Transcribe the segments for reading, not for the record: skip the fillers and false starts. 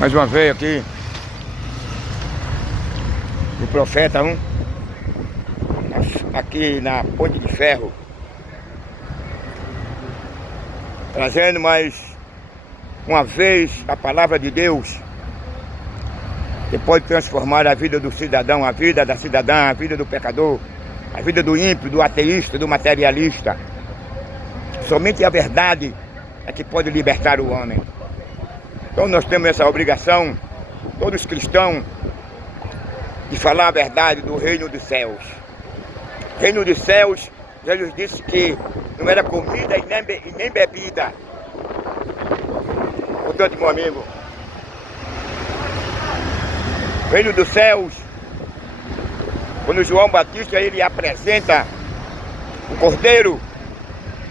Mais uma vez aqui o Profeta 1, aqui na Ponte de Ferro, trazendo mais uma vez a palavra de Deus, que pode transformar a vida do cidadão, a vida da cidadã, a vida do pecador, a vida do ímpio, do ateísta, do materialista. Somente a verdade é que pode libertar o homem. Então nós temos essa obrigação, todos cristãos, de falar a verdade do reino dos céus. Reino dos céus, Jesus disse que não era comida e nem bebida. Portanto, meu amigo, reino dos céus, quando João Batista ele apresenta o Cordeiro,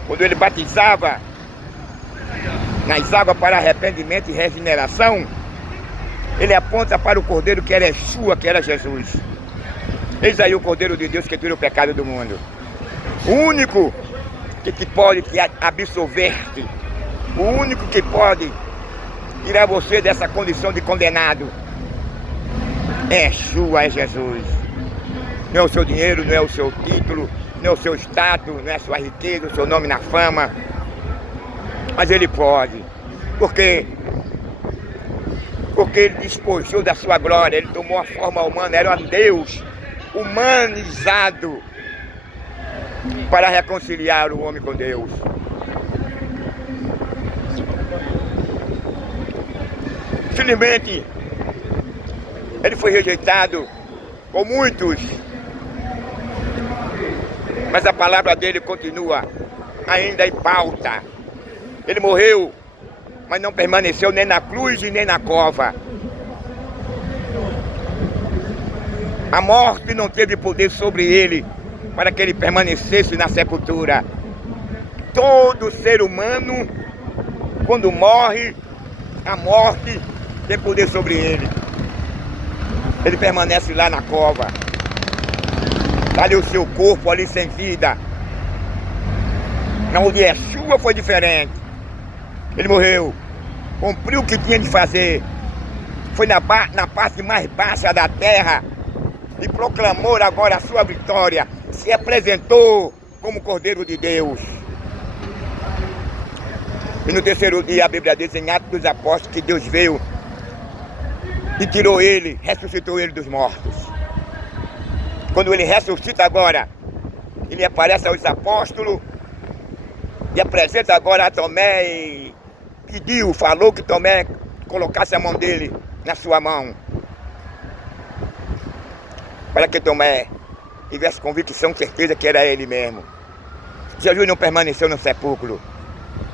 quando ele batizava nas águas para arrependimento e regeneração, ele aponta para o Cordeiro que era Yeshua, que era Jesus. Eis aí o Cordeiro de Deus que tira o pecado do mundo. O único que pode te absolver-te, o único que pode tirar você dessa condição de condenado, é Yeshua, é Jesus. Não é o seu dinheiro, não é o seu título, não é o seu status, não é a sua riqueza, o seu nome na fama. Mas ele pode, porque ele despojou da sua glória, ele tomou a forma humana, era um Deus humanizado para reconciliar o homem com Deus. Infelizmente, ele foi rejeitado por muitos, mas a palavra dele continua ainda em pauta. Ele morreu, mas não permaneceu nem na cruz e nem na cova. A morte não teve poder sobre ele para que ele permanecesse na sepultura. Todo ser humano, quando morre, a morte tem poder sobre ele. Ele permanece lá na cova. Está ali o seu corpo ali sem vida. Na onde Yeshua foi diferente. Ele morreu, cumpriu o que tinha de fazer, foi na parte mais baixa da terra e proclamou agora a sua vitória, se apresentou como Cordeiro de Deus. E no terceiro dia a Bíblia diz em Atos dos Apóstolos que Deus veio e tirou ele, ressuscitou ele dos mortos. Quando ele ressuscita agora, ele aparece aos apóstolos e apresenta agora a Tomé e falou que Tomé colocasse a mão dele na sua mão, para que Tomé tivesse convicção, certeza que era ele mesmo. Jesus não permaneceu no sepulcro,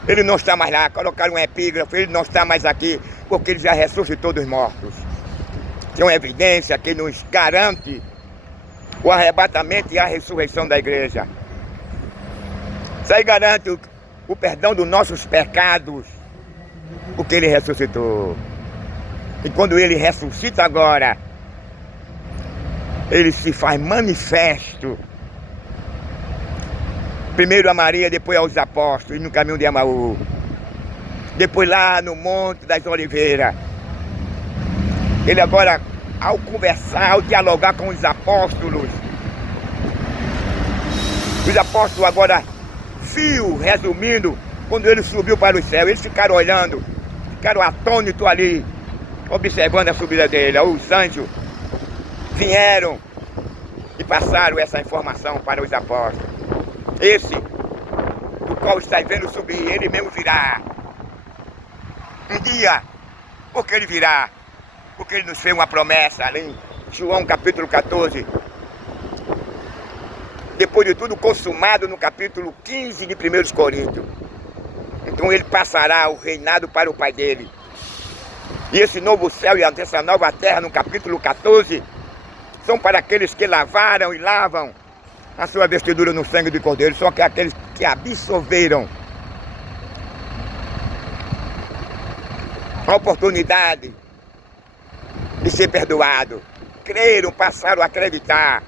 ele não está mais lá. Colocaram um epígrafo, ele não está mais aqui, porque ele já ressuscitou dos mortos. Tem uma evidência que nos garante o arrebatamento e a ressurreição da igreja. Isso aí garante o perdão dos nossos pecados, porque ele ressuscitou. E quando ele ressuscita agora, ele se faz manifesto. Primeiro a Maria, depois aos apóstolos, no caminho de Emaú. Depois lá no Monte das Oliveiras. Ele agora, ao conversar, ao dialogar com os apóstolos agora viu, resumindo, quando ele subiu para o céu, eles ficaram olhando, ficaram atônitos ali, observando a subida dele. Os anjos vieram e passaram essa informação para os apóstolos. Esse, do qual estáis vendo subir, ele mesmo virá. Um dia, porque ele virá, porque ele nos fez uma promessa ali em João capítulo 14. Depois de tudo consumado no capítulo 15 de 1 Coríntios. Então ele passará o reinado para o Pai dele. E esse novo céu e essa nova terra, no capítulo 14, são para aqueles que lavaram e lavam a sua vestidura no sangue do Cordeiro. Só que aqueles que absolveram a oportunidade de ser perdoado, creram, passaram a acreditar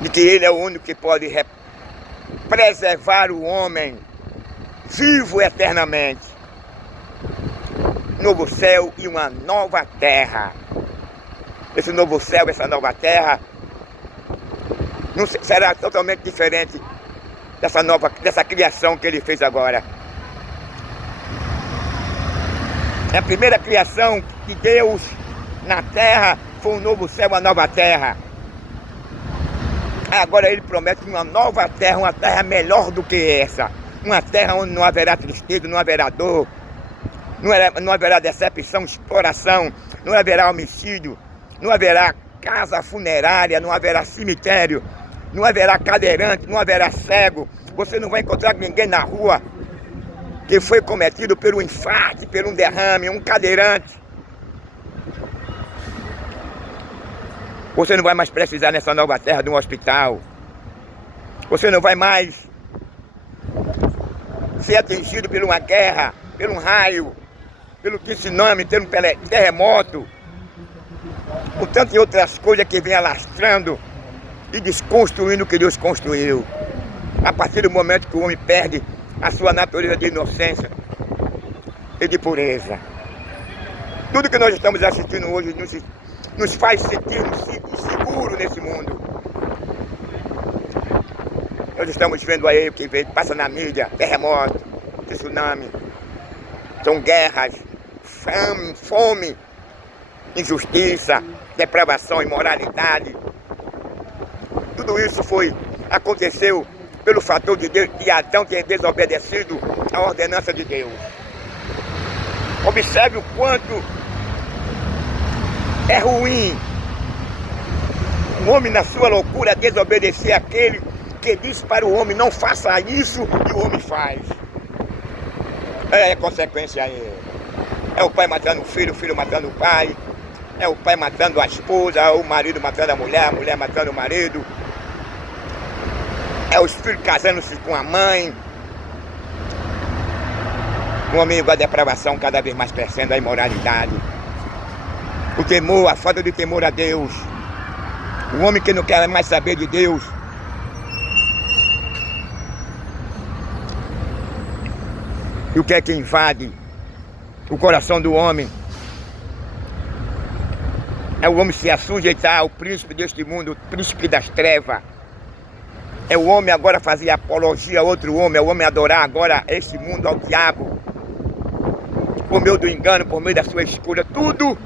de que ele é o único que pode preservar o homem vivo eternamente. novo céu e uma nova terra. Esse novo céu, essa nova terra, não será totalmente diferente dessa criação que ele fez agora. A primeira criação de Deus na terra foi um novo céu, uma nova terra. Agora ele promete uma nova terra, uma terra melhor do que essa. Uma terra onde não haverá tristeza, não haverá dor, não haverá decepção, exploração, não haverá homicídio, não haverá casa funerária, não haverá cemitério, não haverá cadeirante, não haverá cego. Você não vai encontrar ninguém na rua que foi cometido por um infarto, por um derrame, um cadeirante. Você não vai mais precisar nessa nova terra de um hospital. Você não vai mais ser atingido por uma guerra, por um raio, pelo tsunami, pelo terremoto, por tantas outras coisas que vem alastrando e desconstruindo o que Deus construiu. A partir do momento que o homem perde a sua natureza de inocência e de pureza. Tudo que nós estamos assistindo hoje nos faz sentir inseguro nesse mundo. Nós estamos vendo aí o que passa na mídia, terremoto, tsunami, são guerras, fome, injustiça, depravação, imoralidade. Tudo isso aconteceu pelo fator de Adão ter desobedecido a ordenança de Deus. Observe o quanto é ruim o homem na sua loucura desobedecer aquele que diz para o homem não faça isso e o homem faz. É consequência aí. É o pai matando o filho matando o pai, é o pai matando a esposa, o marido matando a mulher matando o marido, é os filhos casando-se com a mãe. O homem igual a depravação cada vez mais crescendo, a imoralidade, o temor, a falta de temor a Deus, o homem que não quer mais saber de Deus. E o que é que invade o coração do homem? É o homem se assujeitar ao príncipe deste mundo, o príncipe das trevas. É o homem agora fazer apologia a outro homem, é o homem adorar agora esse mundo ao diabo. Por meio do engano, por meio da sua escolha, tudo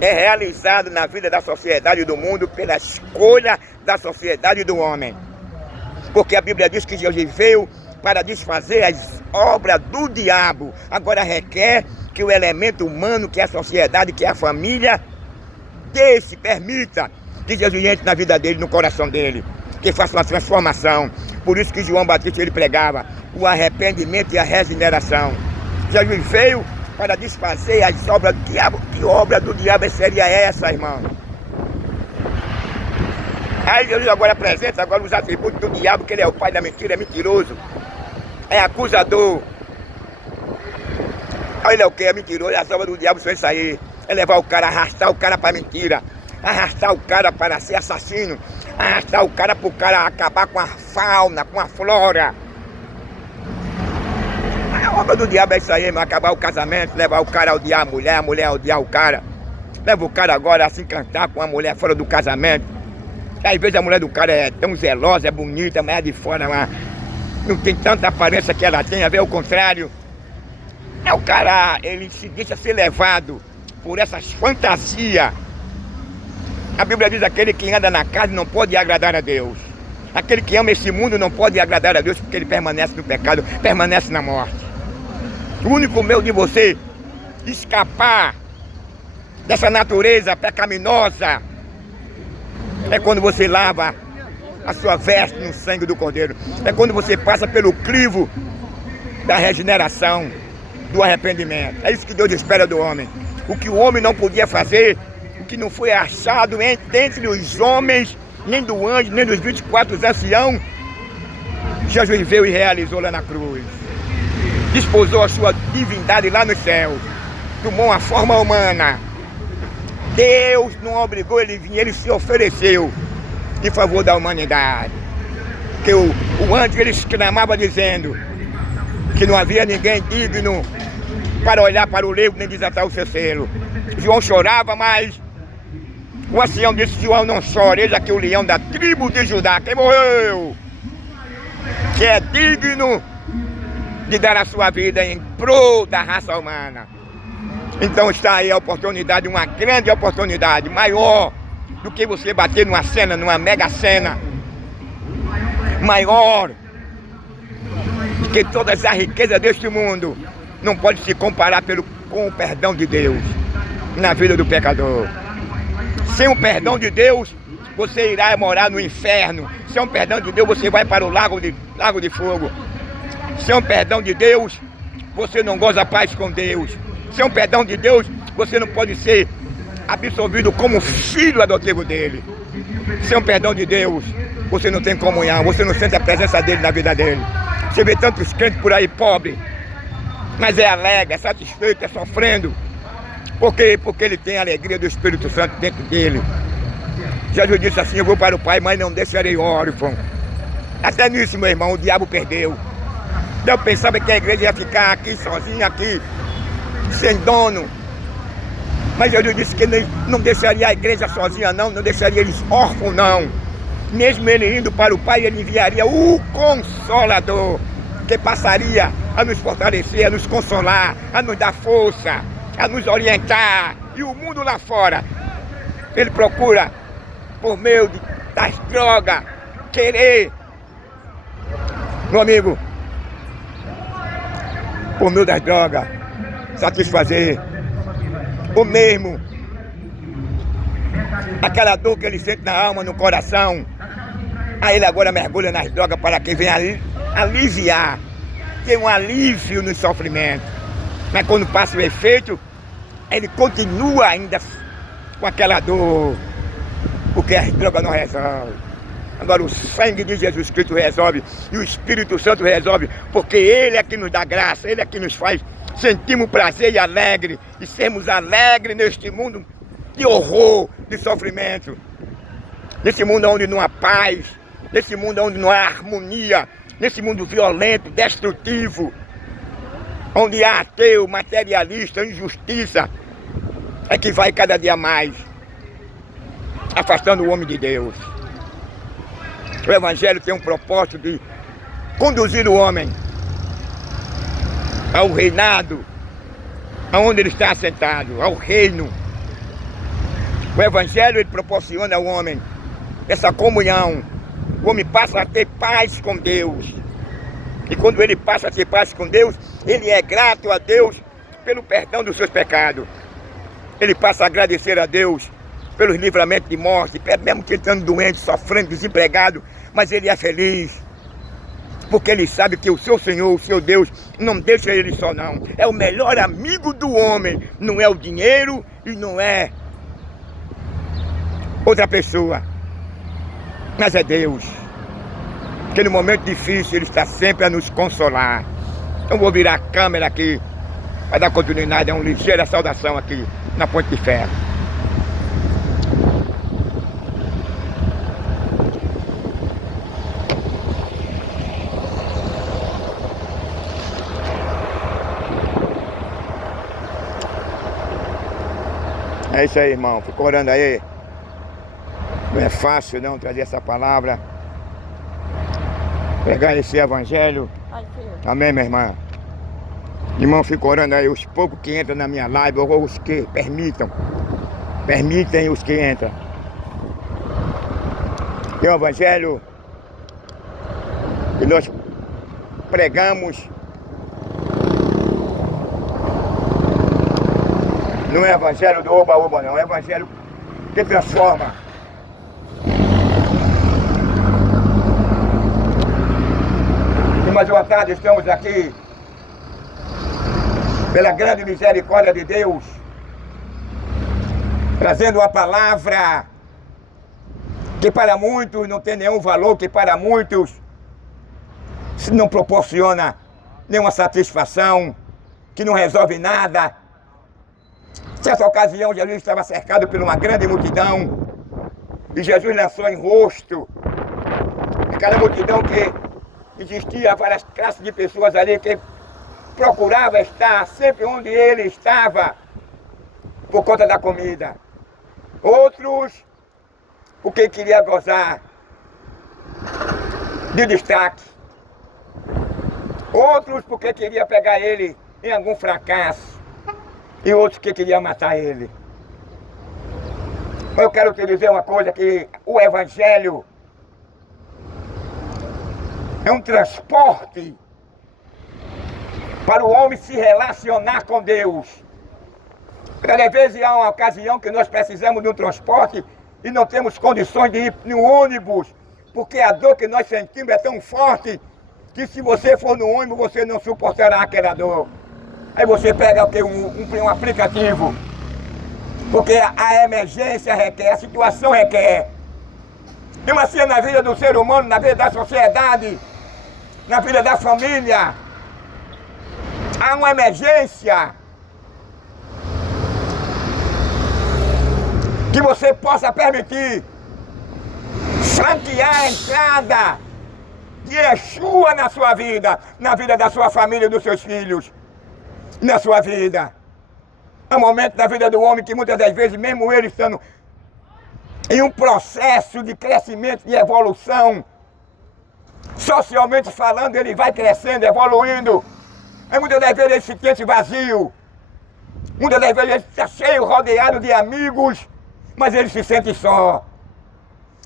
é realizado na vida da sociedade e do mundo pela escolha da sociedade e do homem. Porque a Bíblia diz que Jesus veio para desfazer as obras do diabo. Agora requer que o elemento humano, que é a sociedade, que é a família, permita que Jesus entre na vida dele, no coração dele, que faça uma transformação. Por isso que João Batista ele pregava o arrependimento e a regeneração. Jesus veio para desfazer as obras do diabo. Que obra do diabo seria essa, irmão? Aí Jesus agora apresenta os atributos do diabo, que ele é o pai da mentira, é mentiroso, é acusador. Aí ele é o que? É mentiroso. As obras do diabo são isso aí. É levar o cara, arrastar o cara para mentira, arrastar o cara para ser assassino, arrastar o cara para o cara acabar com a fauna, com a flora. A obra do diabo é isso aí, irmão. Acabar o casamento, levar o cara a odiar a mulher a odiar o cara. Leva o cara agora a se encantar com a mulher fora do casamento. Às vezes a mulher do cara é tão zelosa, é bonita, mas é de fora, mas não tem tanta aparência que ela tem, a ver o contrário. É o cara, ele se deixa ser levado por essas fantasias. A Bíblia diz: aquele que anda na carne não pode agradar a Deus. Aquele que ama esse mundo não pode agradar a Deus, porque ele permanece no pecado, permanece na morte. O único meio de você escapar dessa natureza pecaminosa é quando você lava a sua veste no sangue do Cordeiro. É quando você passa pelo crivo da regeneração, do arrependimento. É isso que Deus espera do homem. O que o homem não podia fazer, o que não foi achado entre os homens, nem do anjo, nem dos 24 anciãos, Jesus veio e realizou lá na cruz. Desposou a sua divindade lá nos céus. Tomou uma forma humana. Deus não obrigou ele a vir, ele se ofereceu em favor da humanidade. Porque o anjo ele exclamava dizendo: que não havia ninguém digno para olhar para o livro nem desatar o seu selo. João chorava, mas o ancião disse: João, não chore, eis aqui o leão da tribo de Judá, quem morreu, que é digno de dar a sua vida em prol da raça humana. Então está aí a oportunidade, uma grande oportunidade, maior do que você bater numa cena, numa mega cena, maior do que todas as riquezas deste mundo, não pode se comparar com o perdão de Deus na vida do pecador. Sem o perdão de Deus, você irá morar no inferno. Sem o perdão de Deus, você vai para o lago de fogo. Sem o perdão de Deus, você não goza paz com Deus. Sem o perdão de Deus, você não pode ser absolvido como filho adotivo dele. Sem o perdão de Deus, você não tem comunhão, você não sente a presença dele na vida dele. Você vê tantos crentes por aí pobres, mas é alegre, é satisfeito, é sofrendo. Por quê? Porque ele tem a alegria do Espírito Santo dentro dele. Jesus disse assim: eu vou para o Pai, mas não deixarei órfão. Até nisso, meu irmão, o diabo perdeu. Eu pensava que a igreja ia ficar aqui sozinha, aqui, sem dono. Mas Jesus disse que não deixaria a igreja sozinha não deixaria eles órfãos não. Mesmo ele indo para o Pai, ele enviaria o Consolador, que passaria a nos fortalecer, a nos consolar, a nos dar força, a nos orientar. E o mundo lá fora, ele procura, por meio das drogas, querer, meu amigo, por meio das drogas, satisfazer o mesmo, aquela dor que ele sente na alma, no coração. Aí ele agora mergulha nas drogas para que venha aliviar, ter um alívio no sofrimento. Mas quando passa o efeito, ele continua ainda com aquela dor, porque as drogas não resolvem. Agora o sangue de Jesus Cristo resolve, e o Espírito Santo resolve, porque Ele é que nos dá graça, Ele é que nos faz sentirmos prazer e alegre, e sermos alegres neste mundo de horror, de sofrimento. Nesse mundo onde não há paz, nesse mundo onde não há harmonia, nesse mundo violento, destrutivo, onde há ateu, materialista, injustiça, é que vai cada dia mais afastando o homem de Deus. O Evangelho tem um propósito de conduzir o homem ao reinado, aonde ele está assentado, ao reino. O Evangelho ele proporciona ao homem essa comunhão. O homem passa a ter paz com Deus. E quando ele passa a ter paz com Deus, ele é grato a Deus pelo perdão dos seus pecados. Ele passa a agradecer a Deus pelos livramentos de morte, mesmo que ele estando doente, sofrendo, desempregado, mas ele é feliz, porque ele sabe que o seu Senhor, o seu Deus, não deixa ele só não. É o melhor amigo do homem, não é o dinheiro e não é outra pessoa, mas é Deus, que no momento difícil ele está sempre a nos consolar. Então vou virar a câmera aqui para dar continuidade a uma ligeira saudação aqui na Ponte de Ferro. É isso aí, irmão. Fica orando aí. Não é fácil não trazer essa palavra, pregar esse evangelho. Amém, minha irmã? Irmão, fica orando aí. Os poucos que entram na minha live, ou os que permitem os que entram. E o evangelho que nós pregamos não é evangelho do oba-oba não, é evangelho que transforma. E mais uma tarde estamos aqui, pela grande misericórdia de Deus, trazendo uma palavra que para muitos não tem nenhum valor, que para muitos não proporciona nenhuma satisfação, que não resolve nada. Nessa ocasião, Jesus estava cercado por uma grande multidão e Jesus lançou em rosto aquela multidão que existia várias classes de pessoas ali que procurava estar sempre onde ele estava por conta da comida. Outros porque queria gozar de destaque. Outros porque queria pegar ele em algum fracasso. E outros que queriam matar ele. Eu quero te dizer uma coisa, que o Evangelho é um transporte para o homem se relacionar com Deus. Às vezes há uma ocasião que nós precisamos de um transporte e não temos condições de ir no ônibus, porque a dor que nós sentimos é tão forte que se você for no ônibus você não suportará aquela dor. Aí você pega um aplicativo, porque a emergência requer, a situação requer. E assim na vida do ser humano, na vida da sociedade, na vida da família, há uma emergência que você possa permitir franquear a entrada de Yeshua na sua vida, na vida da sua família e dos seus filhos, na sua vida. Há momentos da vida do homem que muitas das vezes, mesmo ele estando em um processo de crescimento, de evolução, socialmente falando, ele vai crescendo, evoluindo. Aí muitas das vezes ele se sente vazio. Muitas das vezes ele está cheio, rodeado de amigos, mas ele se sente só.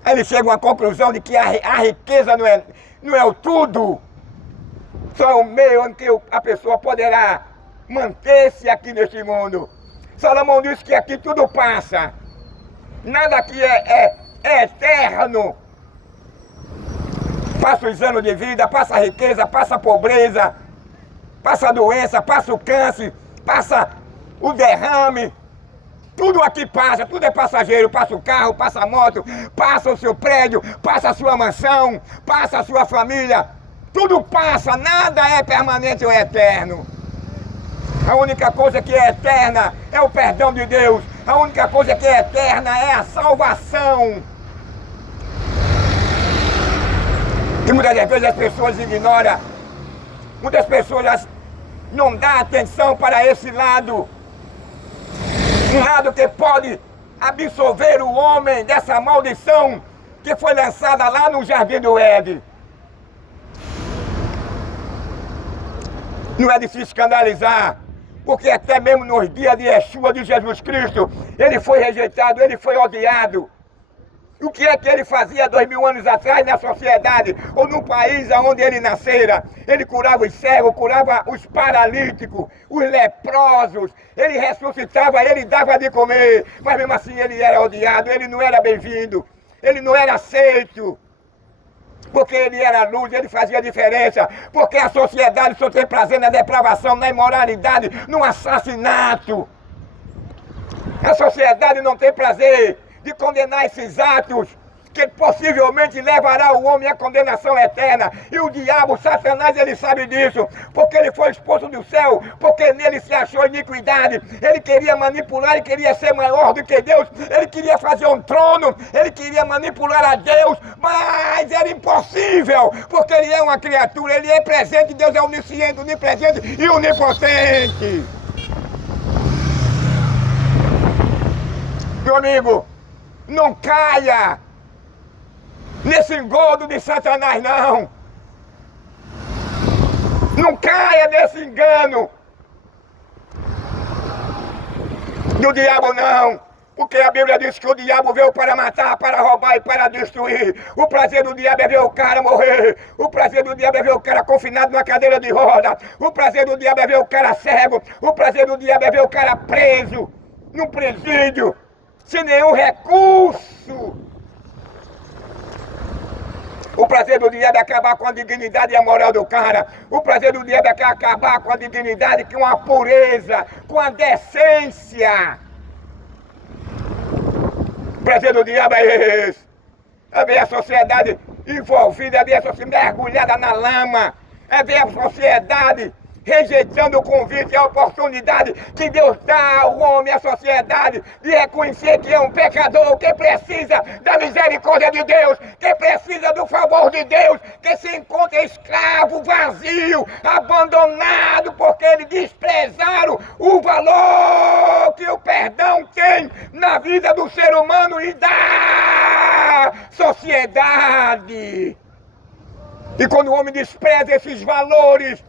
Aí ele chega a uma conclusão de que a riqueza não é o tudo. Só é o meio em que a pessoa poderá manter-se aqui neste mundo. Salomão diz que aqui tudo passa. Nada aqui é eterno. Passa os anos de vida, passa a riqueza, passa a pobreza, passa a doença, passa o câncer, passa o derrame. Tudo aqui passa, tudo é passageiro. Passa o carro, passa a moto, passa o seu prédio, passa a sua mansão, passa a sua família. Tudo passa, nada é permanente ou eterno. A única coisa que é eterna é o perdão de Deus. A única coisa que é eterna é a salvação. E muitas das vezes as pessoas ignoram. Muitas pessoas não dão atenção para esse lado. Um lado que pode absolver o homem dessa maldição que foi lançada lá no Jardim do Éden. Não é de se escandalizar, porque até mesmo nos dias de Yeshua, de Jesus Cristo, ele foi rejeitado, ele foi odiado. O que é que ele fazia 2000 anos atrás na sociedade, ou no país onde ele nascera? Ele curava os cegos, curava os paralíticos, os leprosos, ele ressuscitava, ele dava de comer, mas mesmo assim ele era odiado, ele não era bem-vindo, ele não era aceito. Porque ele era luz, ele fazia diferença. Porque a sociedade só tem prazer na depravação, na imoralidade, no assassinato. A sociedade não tem prazer de condenar esses atos que possivelmente levará o homem à condenação eterna. E o diabo, Satanás, ele sabe disso, porque ele foi expulso do céu, porque nele se achou iniquidade. Ele queria manipular, ele queria ser maior do que Deus, ele queria fazer um trono, ele queria manipular a Deus, mas era impossível, porque ele é uma criatura, ele é presente, Deus é onisciente, onipresente e onipotente. Meu amigo, não caia nesse engodo de Satanás, não. Não caia nesse engano do diabo, não. Porque a Bíblia diz que o diabo veio para matar, para roubar e para destruir. O prazer do diabo é ver o cara morrer. O prazer do diabo é ver o cara confinado numa cadeira de roda. O prazer do diabo é ver o cara cego. O prazer do diabo é ver o cara preso num presídio, sem nenhum recurso. O prazer do diabo é acabar com a dignidade e a moral do cara. O prazer do diabo é acabar com a dignidade, com a pureza, com a decência. O prazer do diabo é esse. É ver a sociedade envolvida, é ver a sociedade mergulhada na lama. É ver a sociedade rejeitando o convite e a oportunidade que Deus dá ao homem, à sociedade, de reconhecer que é um pecador, que precisa da misericórdia de Deus, que precisa do favor de Deus, que se encontra escravo, vazio, abandonado por porque eles desprezaram o valor que o perdão tem na vida do ser humano e da sociedade. E quando o homem despreza esses valores,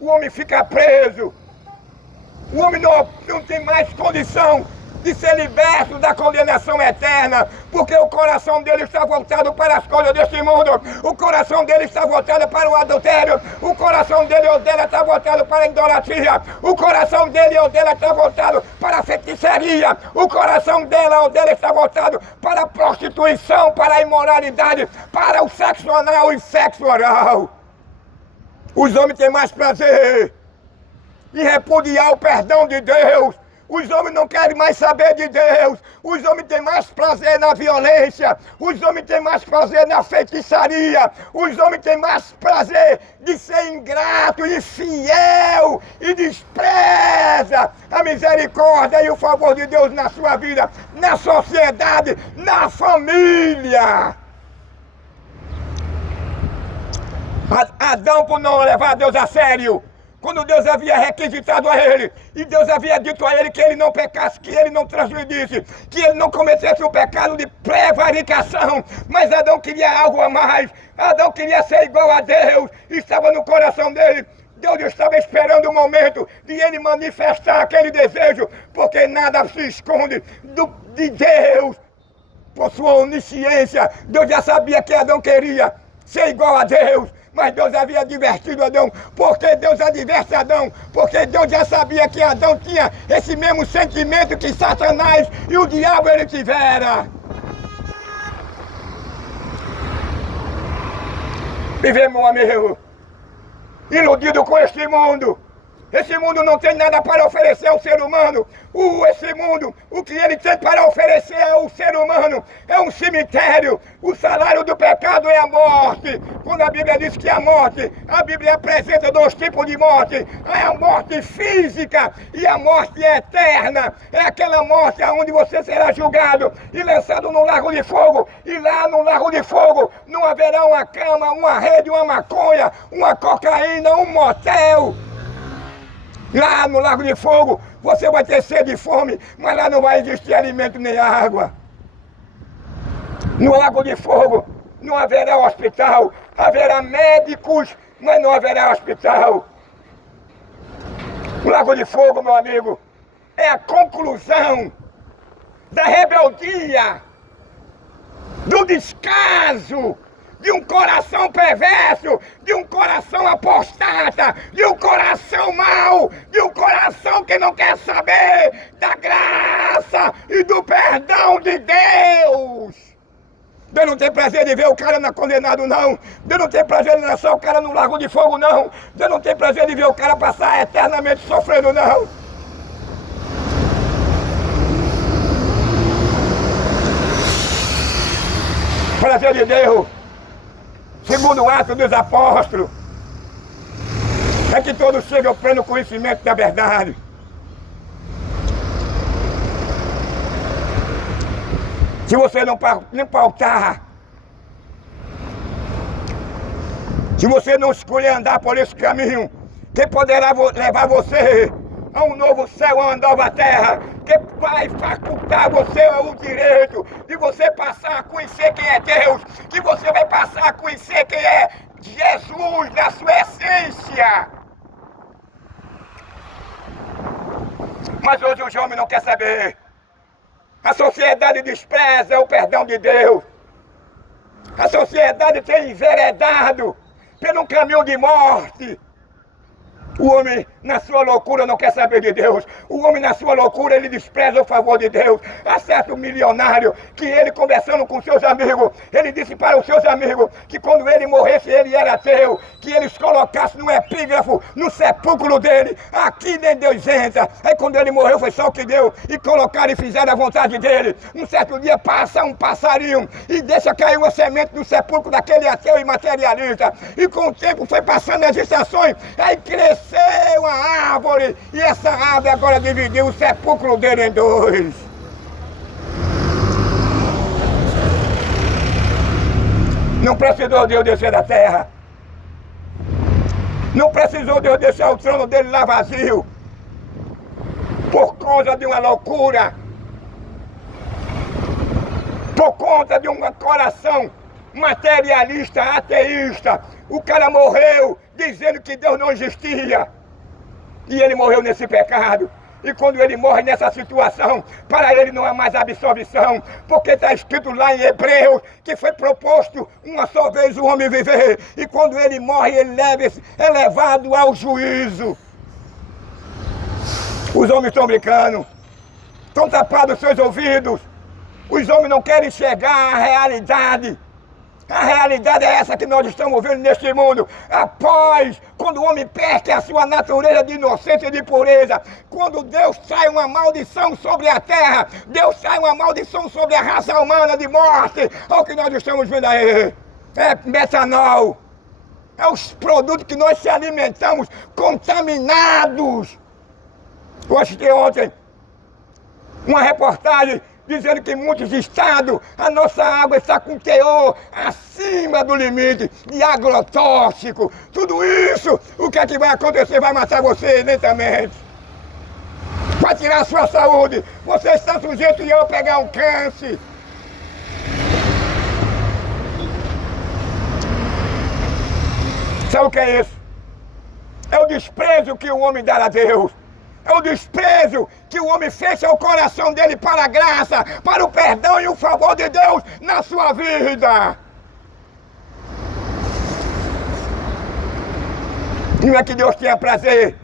o homem fica preso. O homem não tem mais condição de ser liberto da condenação eterna, porque o coração dele está voltado para as coisas deste mundo, o coração dele está voltado para o adultério, o coração dele ou dela está voltado para a idolatria, o coração dele ou dela está voltado para a feitiçaria, o coração dela ou dela está voltado para a prostituição, para a imoralidade, para o sexo anal e sexo oral. Os homens têm mais prazer em repudiar o perdão de Deus. Os homens não querem mais saber de Deus. Os homens têm mais prazer na violência. Os homens têm mais prazer na feitiçaria. Os homens têm mais prazer de ser ingrato e fiel e despreza a misericórdia e o favor de Deus na sua vida, na sociedade, na família. Adão, por não levar Deus a sério, quando Deus havia requisitado a ele, e Deus havia dito a ele que ele não pecasse, que ele não transgredisse, que ele não cometesse o pecado de prevaricação, mas Adão queria algo a mais, Adão queria ser igual a Deus, estava no coração dele. Deus estava esperando o momento de ele manifestar aquele desejo, porque nada se esconde de Deus. Por sua onisciência, Deus já sabia que Adão queria ser igual a Deus. Mas Deus havia advertido Adão. Porque Deus adverte Adão? Porque Deus já sabia que Adão tinha esse mesmo sentimento que Satanás e o diabo ele tivera. Vivemos, meu amigo, iludido com este mundo. Esse mundo não tem nada para oferecer ao ser humano. Esse mundo, o que ele tem para oferecer ao ser humano é um cemitério. O salário do pecado é a morte. Quando a Bíblia diz que a morte, a Bíblia apresenta dois tipos de morte. É a morte física e a morte eterna. É aquela morte onde você será julgado e lançado no lago de fogo. E lá no lago de fogo não haverá uma cama, uma rede, uma maconha, uma cocaína, um motel. Lá no lago de fogo, você vai ter sede e fome, mas lá não vai existir alimento nem água. No lago de fogo não haverá hospital, haverá médicos, mas não haverá hospital. O lago de fogo, meu amigo, é a conclusão da rebeldia, do descaso, de um coração perverso, de um coração apostata, de um coração mau, de um coração que não quer saber da graça e do perdão de Deus. Deus não tem prazer de ver o cara condenado, não. Deus não tem prazer de lançar o cara no lago de fogo, não. Deus não tem prazer de ver o cara passar eternamente sofrendo, não. Prazer de Deus, segundo o Atos dos Apóstolos, é que todos chegam ao pleno conhecimento da verdade. Se você não pautar, se você não escolher andar por esse caminho, que poderá levar você a um novo céu, a uma nova terra, que vai facultar você o direito de você passar a conhecer quem é Deus, que você vai passar a conhecer quem é Jesus na sua essência. Mas hoje o homem não quer saber. A sociedade despreza o perdão de Deus. A sociedade tem enveredado pelo caminho de morte. O homem, na sua loucura, não quer saber de Deus. O homem, na sua loucura, ele despreza o favor de Deus. Há certo milionário que ele, conversando com seus amigos, ele disse para os seus amigos que quando ele morresse, ele era ateu, que eles colocassem no epígrafo, no sepulcro dele, aqui nem Deus entra. Aí quando ele morreu, foi só o que deu, e colocaram e fizeram a vontade dele. Um certo dia passa um passarinho e deixa cair uma semente no sepulcro daquele ateu e materialista. E com o tempo foi passando as estações, aí cresceu uma árvore, e essa árvore agora dividiu o sepulcro dele em dois. Não precisou Deus descer da terra. Não precisou Deus deixar o trono dele lá vazio por causa de uma loucura, por conta de um coração materialista, ateísta. O cara morreu dizendo que Deus não existia. E ele morreu nesse pecado. E quando ele morre nessa situação, para ele não há mais absolvição, porque está escrito lá em Hebreus que foi proposto uma só vez o homem viver. E quando ele morre, ele é levado ao juízo. Os homens estão brincando, estão tapados os seus ouvidos. Os homens não querem chegar à realidade. A realidade é essa que nós estamos vendo neste mundo. Após, quando o homem perde a sua natureza de inocência e de pureza, quando Deus sai uma maldição sobre a terra, Deus sai uma maldição sobre a raça humana de morte. Olha o que nós estamos vendo aí. É metanol. É os produtos que nós se alimentamos contaminados. Eu assisti ontem uma reportagem dizendo que em muitos estados a nossa água está com teor acima do limite de agrotóxico. Tudo isso, o que é que vai acontecer? Vai matar você lentamente. Vai tirar a sua saúde. Você está sujeito a pegar um câncer. Sabe o que é isso? É o desprezo que o homem dá a Deus. É o desprezo que o homem fecha o coração dele para a graça, para o perdão e o favor de Deus na sua vida. Não é que Deus tenha prazer,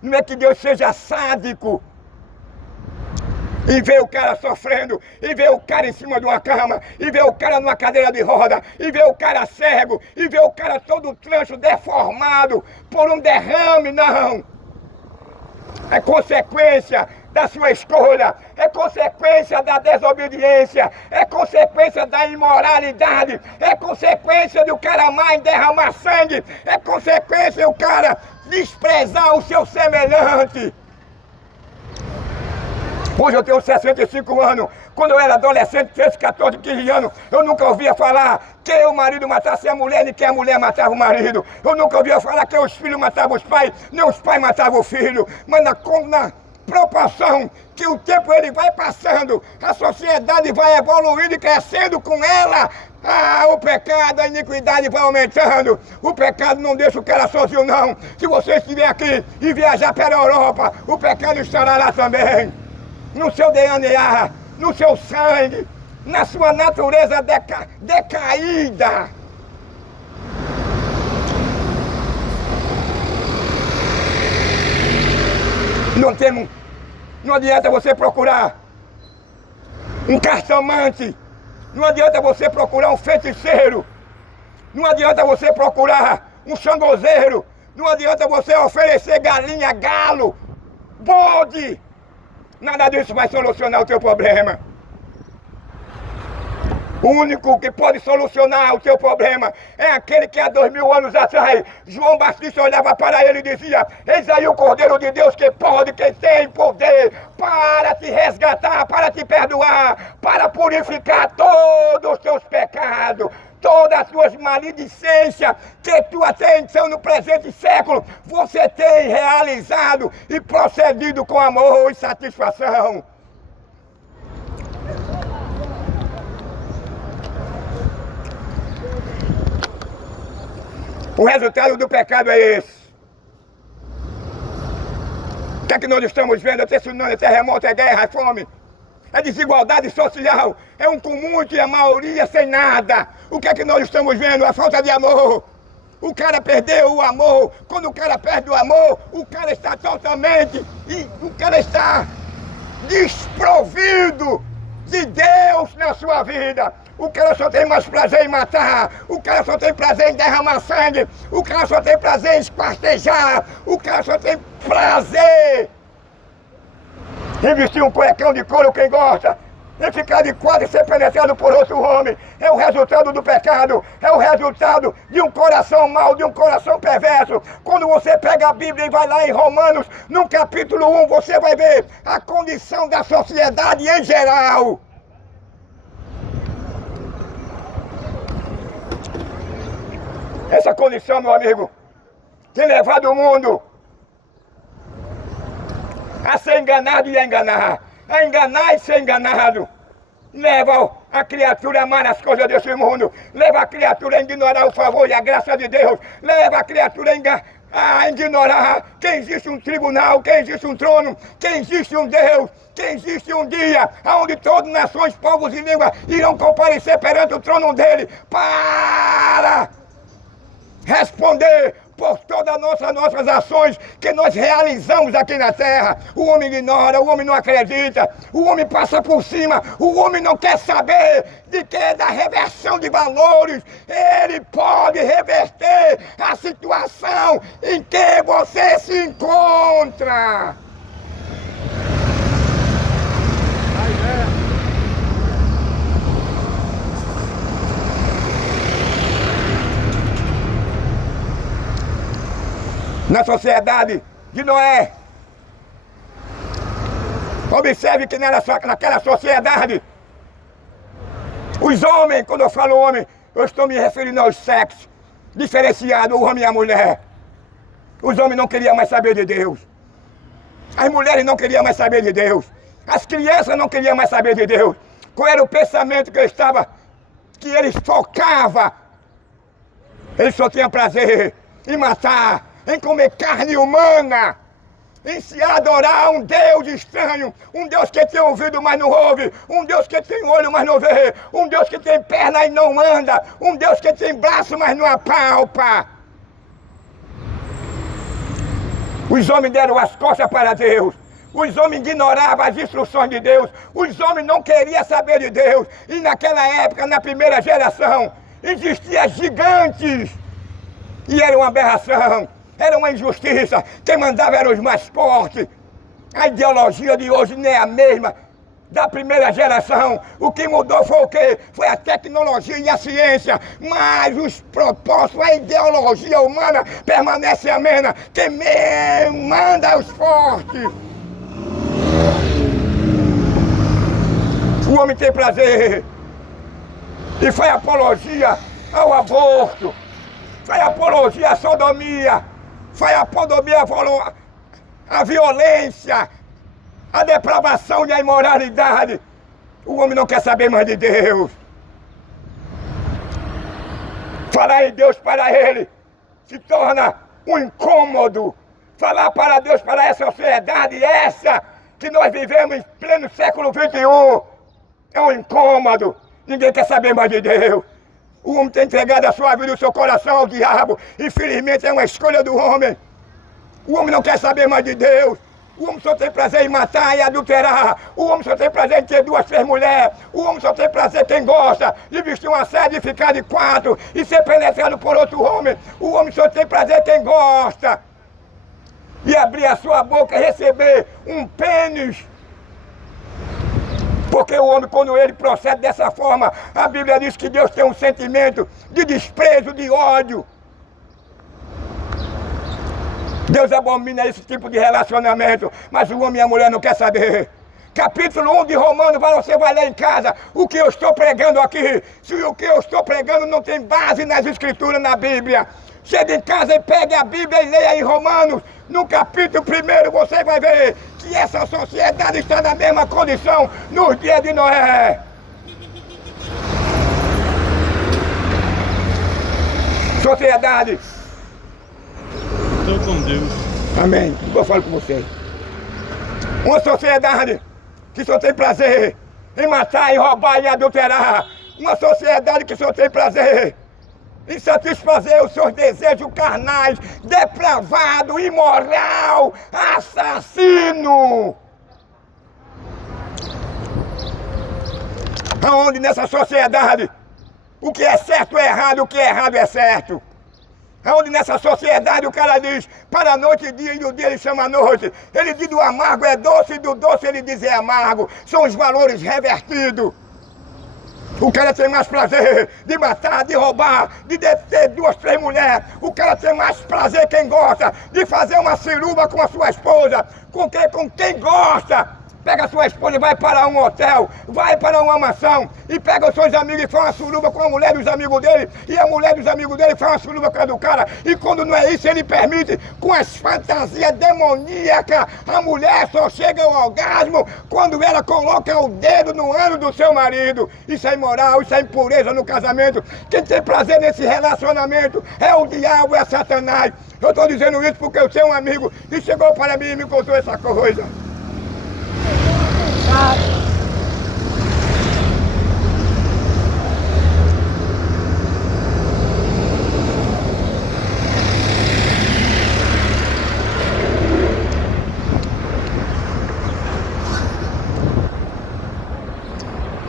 não é que Deus seja sádico e ver o cara sofrendo, e ver o cara em cima de uma cama, e ver o cara numa cadeira de roda, e ver o cara cego, e ver o cara todo trancho, deformado por um derrame, não. É consequência da sua escolha, é consequência da desobediência, é consequência da imoralidade, é consequência do cara amar e derramar sangue, é consequência do cara desprezar o seu semelhante. Hoje eu tenho 65 anos. Quando eu era adolescente, 13, 14, 15 anos, eu nunca ouvia falar que o marido matasse a mulher, nem que a mulher matava o marido. Eu nunca ouvia falar que os filhos matavam os pais, nem os pais matavam o filho. Mas na proporção que o tempo ele vai passando, a sociedade vai evoluindo e crescendo com ela, o pecado, a iniquidade vai aumentando. O pecado não deixa o cara sozinho, não. Se você estiver aqui e viajar para a Europa, o pecado estará lá também. No seu DNA, no seu sangue, na sua natureza decaída. Não adianta você procurar um cartomante, não adianta você procurar um feiticeiro, não adianta você procurar um xangozeiro, não adianta você oferecer galinha, galo, bode. Nada disso vai solucionar o teu problema. O único que pode solucionar o teu problema é aquele que há 2000 anos atrás, João Batista olhava para ele e dizia: eis aí o Cordeiro de Deus que pode, que tem poder para te resgatar, para te perdoar, para purificar todos os teus pecados. Todas as suas maledicências que tu até então no presente século você tem realizado e procedido com amor e satisfação. O resultado do pecado é esse. O que é que nós estamos vendo? É tsunami, é terremoto, é guerra, é fome. É desigualdade social, é um comum e a maioria sem nada. O que é que nós estamos vendo? A falta de amor. O cara perdeu o amor. Quando o cara perde o amor, o cara está totalmente, o cara está desprovido de Deus na sua vida. O cara só tem mais prazer em matar, o cara só tem prazer em derramar sangue, o cara só tem prazer em esquartejar, o cara só tem prazer em vestir um cuecão de couro, quem gosta, em ficar de quadro e ser penetrado por outro homem. É o resultado do pecado, é o resultado de um coração mau, de um coração perverso. Quando você pega a Bíblia e vai lá em Romanos, no capítulo 1, você vai ver a condição da sociedade em geral. Essa condição, meu amigo, tem levado o mundo a ser enganado e a enganar e ser enganado. Leva a criatura a amar as coisas desse mundo, leva a criatura a ignorar o favor e a graça de Deus, leva a criatura a ignorar que existe um tribunal, que existe um trono, que existe um Deus, que existe um dia onde todas nações, povos e línguas irão comparecer perante o trono dele para responder por todas as nossas ações que nós realizamos aqui na terra. O homem ignora, o homem não acredita, o homem passa por cima, o homem não quer saber de que é da reversão de valores. Ele pode reverter a situação em que você se encontra. Na sociedade de Noé, observe que naquela sociedade, os homens, quando eu falo homem, eu estou me referindo aos sexos diferenciados, o homem e a mulher. Os homens não queriam mais saber de Deus. As mulheres não queriam mais saber de Deus. As crianças não queriam mais saber de Deus. Qual era o pensamento que eles focavam? Eles só tinham prazer em matar, em comer carne humana, em se adorar um Deus estranho, um Deus que tem ouvido, mas não ouve, um Deus que tem olho, mas não vê, um Deus que tem perna e não anda, um Deus que tem braço, mas não apalpa. Os homens deram as costas para Deus, os homens ignoravam as instruções de Deus, os homens não queriam saber de Deus, e naquela época, na primeira geração, existiam gigantes, e era uma aberração. Era uma injustiça, quem mandava eram os mais fortes. A ideologia de hoje nem é a mesma da primeira geração. O que mudou foi o quê? Foi a tecnologia e a ciência. Mas os propósitos, a ideologia humana permanece a mesma. Quem manda é os fortes. O homem tem prazer. E foi apologia ao aborto. Foi apologia à sodomia. Foi a apologia à violência, à depravação e à imoralidade. O homem não quer saber mais de Deus. Falar em Deus para ele se torna um incômodo. Falar para Deus, para essa sociedade, essa que nós vivemos em pleno século XXI, é um incômodo. Ninguém quer saber mais de Deus. O homem tem entregado a sua vida e o seu coração ao diabo. Infelizmente é uma escolha do homem. O homem não quer saber mais de Deus. O homem só tem prazer em matar e adulterar. O homem só tem prazer em ter 2, 3 mulheres. O homem só tem prazer quem gosta de vestir uma saia e ficar de 4 e ser penetrado por outro homem. O homem só tem prazer quem gosta de abrir a sua boca e receber um pênis. Porque o homem, quando ele procede dessa forma, a Bíblia diz que Deus tem um sentimento de desprezo, de ódio. Deus abomina esse tipo de relacionamento, mas o homem e a mulher não quer saber. Capítulo 1 de Romanos, você vai ler em casa o que eu estou pregando aqui. Se o que eu estou pregando não tem base nas escrituras, na Bíblia, chegue em casa e pegue a Bíblia e leia em Romanos. No capítulo 1 você vai ver que essa sociedade está na mesma condição nos dias de Noé. Sociedade. Estou com Deus. Amém. Eu falo com você. Uma sociedade que só tem prazer em matar, em roubar, em adulterar. Uma sociedade que só tem prazer em satisfazer os seus desejos carnais, depravado, imoral, assassino. Aonde nessa sociedade o que é certo é errado, o que é errado é certo. Aonde nessa sociedade o cara diz para a noite e dia, e o dia ele chama a noite. Ele diz do amargo é doce e do doce ele diz é amargo. São os valores revertidos. O cara tem mais prazer de matar, de roubar, de ter 2, 3 mulheres. O cara tem mais prazer, quem gosta, de fazer uma ciruba com a sua esposa, com quem gosta. pega a sua esposa e vai para um hotel, vai para uma mansão e pega os seus amigos e faz uma suruba com a mulher dos amigos dele, e a mulher dos amigos dele faz uma suruba com a do cara, e quando não é isso, ele permite, com as fantasias demoníacas, a mulher só chega ao orgasmo quando ela coloca o dedo no ano do seu marido. Isso é imoral, isso é impureza no casamento. Quem tem prazer nesse relacionamento é o diabo, é Satanás. Eu estou dizendo isso porque eu tenho um amigo que chegou para mim e me contou essa coisa.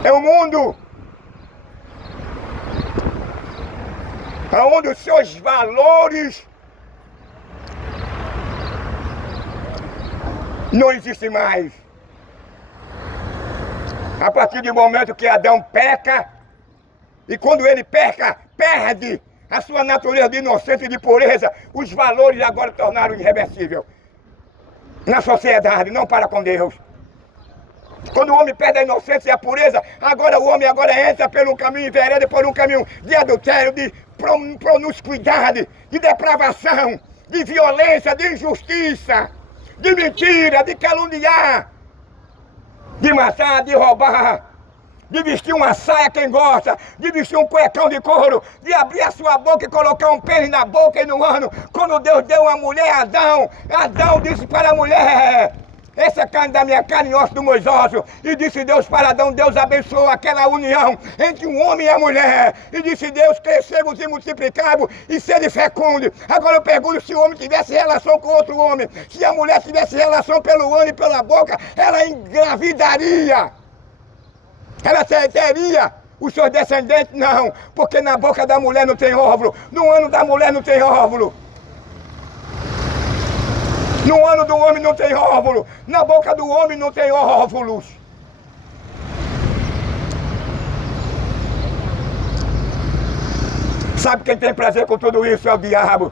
É um mundo onde os seus valores não existem mais. A partir do momento que Adão peca, e quando ele peca, perde a sua natureza de inocência e de pureza, os valores agora tornaram irreversível na sociedade, não para com Deus. Quando o homem perde a inocência e a pureza, agora o homem entra pelo caminho envereda, por um caminho de adultério, de promiscuidade, de depravação, de violência, de injustiça, de mentira, de caluniar, de matar, de roubar, de vestir uma saia quem gosta, de vestir um cuecão de couro, de abrir a sua boca e colocar um pênis na boca e no ano. Quando Deus deu uma mulher a Adão, Adão disse para a mulher: essa é carne da minha carne e osso dos meus ossos. E disse Deus para Adão, Deus abençoou aquela união entre um homem e a mulher. E disse Deus, crescemos e multiplicamos e sede fecundos. Agora eu pergunto, se o homem tivesse relação com outro homem, se a mulher tivesse relação pelo ano e pela boca, ela engravidaria. Ela teria os seus descendentes? Não, porque na boca da mulher não tem óvulo, no ano da mulher não tem óvulo. No ano do homem não tem óvulo, na boca do homem não tem óvulos. Sabe quem tem prazer com tudo isso? É o diabo.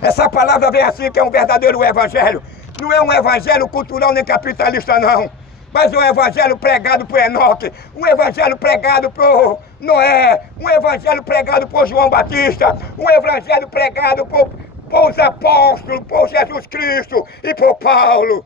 Essa palavra vem assim, que é um verdadeiro evangelho. Não é um evangelho cultural nem capitalista, não. Mas um evangelho pregado por Enoque, um evangelho pregado por Noé, um evangelho pregado por João Batista, um evangelho pregado por os apóstolos, por Jesus Cristo e por Paulo.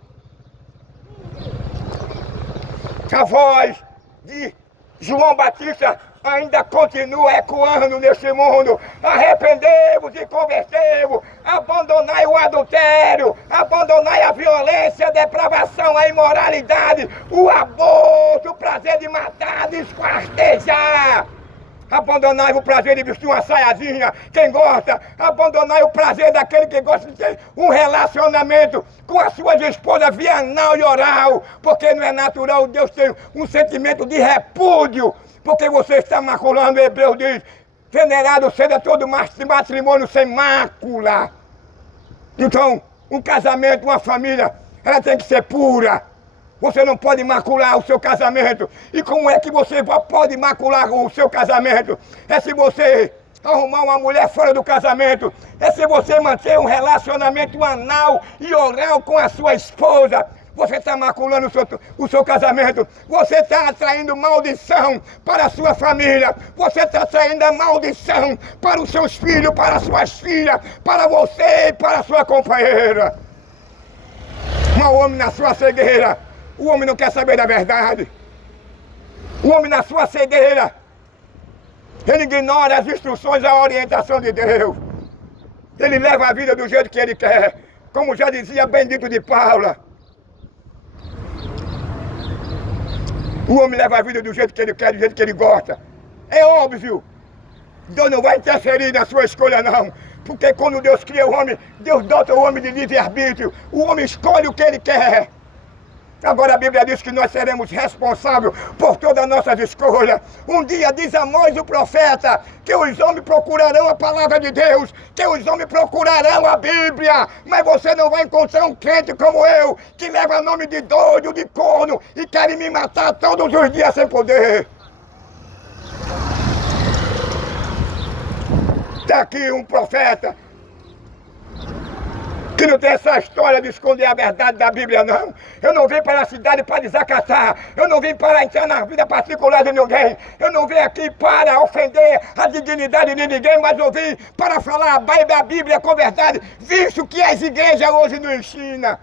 A voz de João Batista ainda continua ecoando neste mundo. Arrependei-vos e convertei-vos, abandonai o adultério, abandonai a violência, a depravação, a imoralidade, o aborto, o prazer de matar, de esquartejar. Abandonai o prazer de vestir uma saiazinha, quem gosta. Abandonai o prazer daquele que gosta de ter um relacionamento com a sua esposa via anal e oral, porque não é natural. Deus tem um sentimento de repúdio, porque você está maculando. Hebreus diz: venerado seja todo matrimônio sem mácula. Então, um casamento, uma família, ela tem que ser pura. Você não pode macular o seu casamento. E como é que você pode macular o seu casamento? É se você arrumar uma mulher fora do casamento. É se você manter um relacionamento anal e oral com a sua esposa. Você está maculando o seu casamento. Você está atraindo maldição para a sua família. Você está atraindo a maldição para os seus filhos, para as suas filhas, para você e para a sua companheira. Mas o homem na sua cegueira, o homem não quer saber da verdade. O homem na sua cegueira, ele ignora as instruções, a orientação de Deus. Ele leva a vida do jeito que ele quer. Como já dizia Bendito de Paula. O homem leva a vida do jeito que ele quer, do jeito que ele gosta. É óbvio. Deus não vai interferir na sua escolha, não. Porque quando Deus cria o homem, Deus dota o homem de livre-arbítrio. O homem escolhe o que ele quer. Agora a Bíblia diz que nós seremos responsáveis por todas as nossas escolhas. Um dia diz Amós o profeta que os homens procurarão a palavra de Deus, que os homens procurarão a Bíblia, mas você não vai encontrar um crente como eu, que leva nome de doido, de corno e quer me matar todos os dias sem poder. Está aqui um profeta Que não tem essa história de esconder a verdade da Bíblia, não. Eu não vim para a cidade para desacatar. Eu não vim para entrar na vida particular de ninguém. Eu não vim aqui para ofender a dignidade de ninguém, mas eu vim para falar a Bíblia com verdade, visto que as igrejas hoje não ensinam.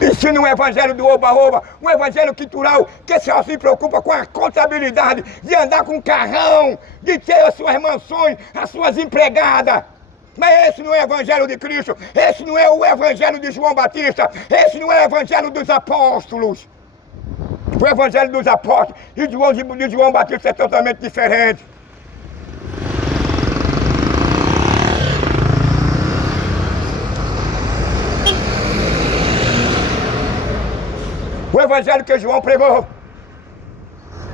Ensina um evangelho do oba-oba, um evangelho cultural, que só se preocupa com a contabilidade, de andar com carrão, de ter as suas mansões, as suas empregadas. Mas esse não é o evangelho de Cristo, esse não é o evangelho de João Batista, esse não é o evangelho dos apóstolos. O evangelho dos apóstolos e de João Batista é totalmente diferente. O evangelho que João pregou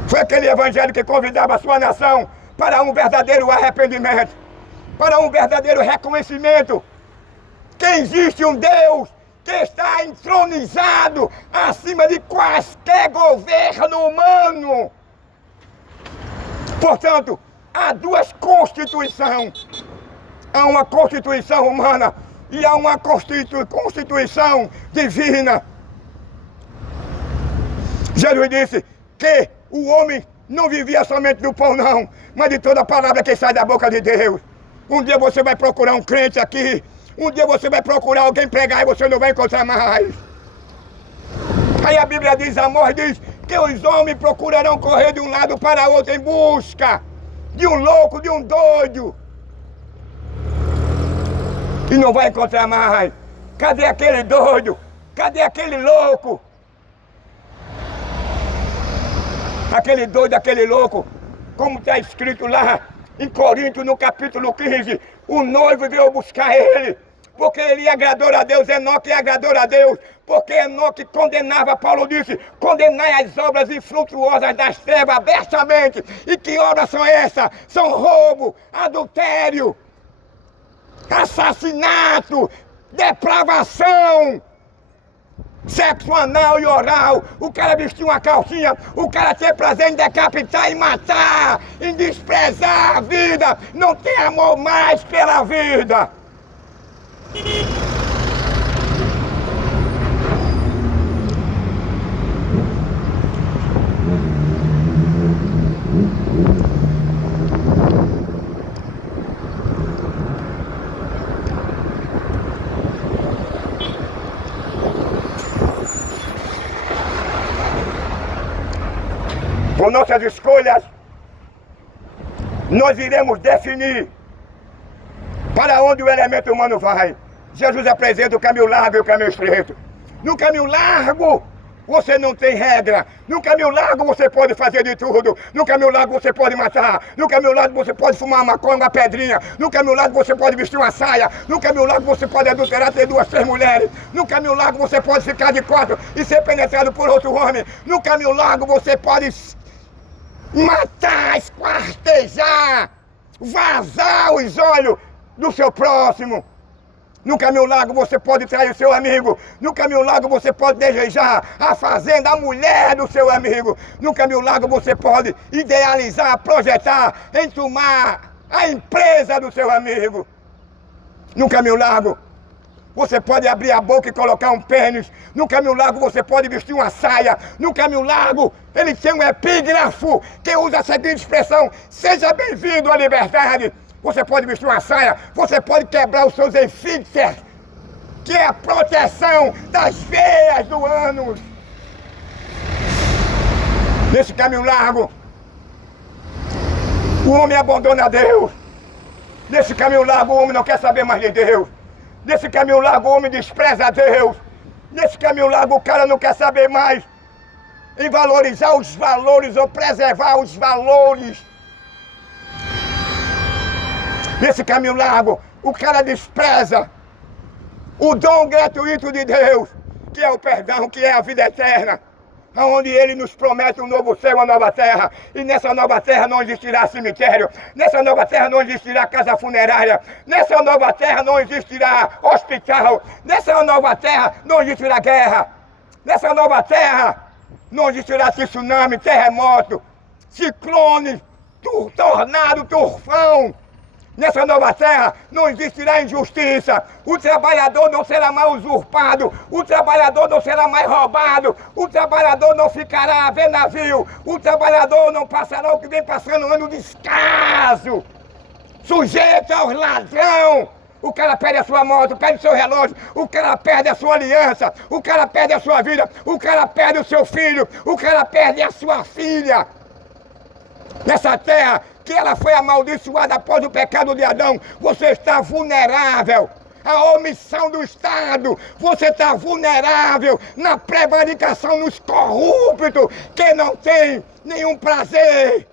foi aquele evangelho que convidava a sua nação para um verdadeiro arrependimento, para um verdadeiro reconhecimento que existe um Deus que está entronizado acima de quaisquer governo humano. Portanto, há duas constituições. Há uma constituição humana e há uma constituição divina. Jesus disse que o homem não vivia somente do pão, não, mas de toda palavra que sai da boca de Deus. Um dia você vai procurar um crente aqui, um dia você vai procurar alguém pregar e você não vai encontrar mais. Aí a Bíblia diz, Amós diz, que os homens procurarão correr de um lado para outro em busca de um louco, de um doido. E não vai encontrar mais. Cadê aquele doido? Cadê aquele louco? Aquele doido, aquele louco, como está escrito lá em Coríntios, no capítulo 15, o noivo veio buscar ele, porque ele agradou a Deus, Enoque agradou a Deus, porque Enoque condenava, Paulo disse, condenai as obras infrutuosas das trevas abertamente. E que obras são essas? São roubo, adultério, assassinato, depravação, sexo anal e oral, o cara vestir uma calcinha, o cara ter prazer em decapitar e matar, em desprezar a vida, não tem amor mais pela vida. Com nossas escolhas, nós iremos definir para onde o elemento humano vai. Jesus apresenta o caminho largo e o caminho estreito. No caminho largo, você não tem regra. No caminho largo, você pode fazer de tudo. No caminho largo, você pode matar. No caminho largo, você pode fumar uma maconha, uma pedrinha. No caminho largo, você pode vestir uma saia. No caminho largo, você pode adulterar, ter 2, 3 mulheres. No caminho largo, você pode ficar de 4 e ser penetrado por outro homem. No caminho largo, você pode matar, esquartejar, vazar os olhos do seu próximo. No caminho largo você pode trair o seu amigo. No caminho largo você pode desejar a fazenda, a mulher do seu amigo. No caminho largo você pode idealizar, projetar, entumar a empresa do seu amigo. No caminho largo você pode abrir a boca e colocar um pênis. No caminho largo você pode vestir uma saia. No caminho largo ele tem um epígrafo que usa a seguinte expressão: seja bem-vindo à liberdade. Você pode vestir uma saia, você pode quebrar os seus esfíncteres, que é a proteção das veias do ânus. Nesse caminho largo, o homem abandona Deus. Nesse caminho largo, o homem não quer saber mais de Deus. Nesse caminho largo, o homem despreza a Deus. Nesse caminho largo, o cara não quer saber mais em valorizar os valores ou preservar os valores. Nesse caminho largo, o cara despreza o dom gratuito de Deus, que é o perdão, que é a vida eterna, onde Ele nos promete um novo céu, uma nova terra. E nessa nova terra não existirá cemitério, nessa nova terra não existirá casa funerária, nessa nova terra não existirá hospital, nessa nova terra não existirá guerra, nessa nova terra não existirá tsunami, terremoto, ciclone, tornado, tufão. Nessa nova terra não existirá injustiça. O trabalhador não será mais usurpado. O trabalhador não será mais roubado. O trabalhador não ficará a ver navio. O trabalhador não passará o que vem passando ano de descaso. Sujeito aos ladrão. O cara perde a sua moto, perde o seu relógio, o cara perde a sua aliança, o cara perde a sua vida, o cara perde o seu filho, o cara perde a sua filha. Nessa terra que ela foi amaldiçoada após o pecado de Adão, você está vulnerável à omissão do Estado, você está vulnerável na prevaricação nos corruptos que não tem nenhum prazer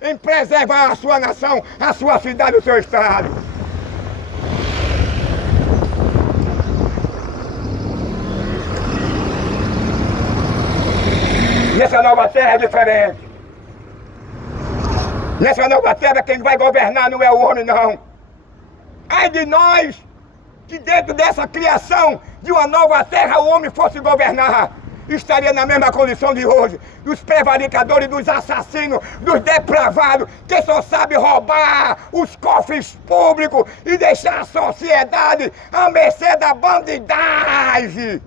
em preservar a sua nação, a sua cidade, o seu Estado. Nessa nova terra é diferente. Nessa nova terra quem vai governar não é o homem, não. Ai de nós, que dentro dessa criação de uma nova terra o homem fosse governar. Estaria na mesma condição de hoje, dos prevaricadores, dos assassinos, dos depravados, que só sabem roubar os cofres públicos e deixar a sociedade à mercê da bandidagem.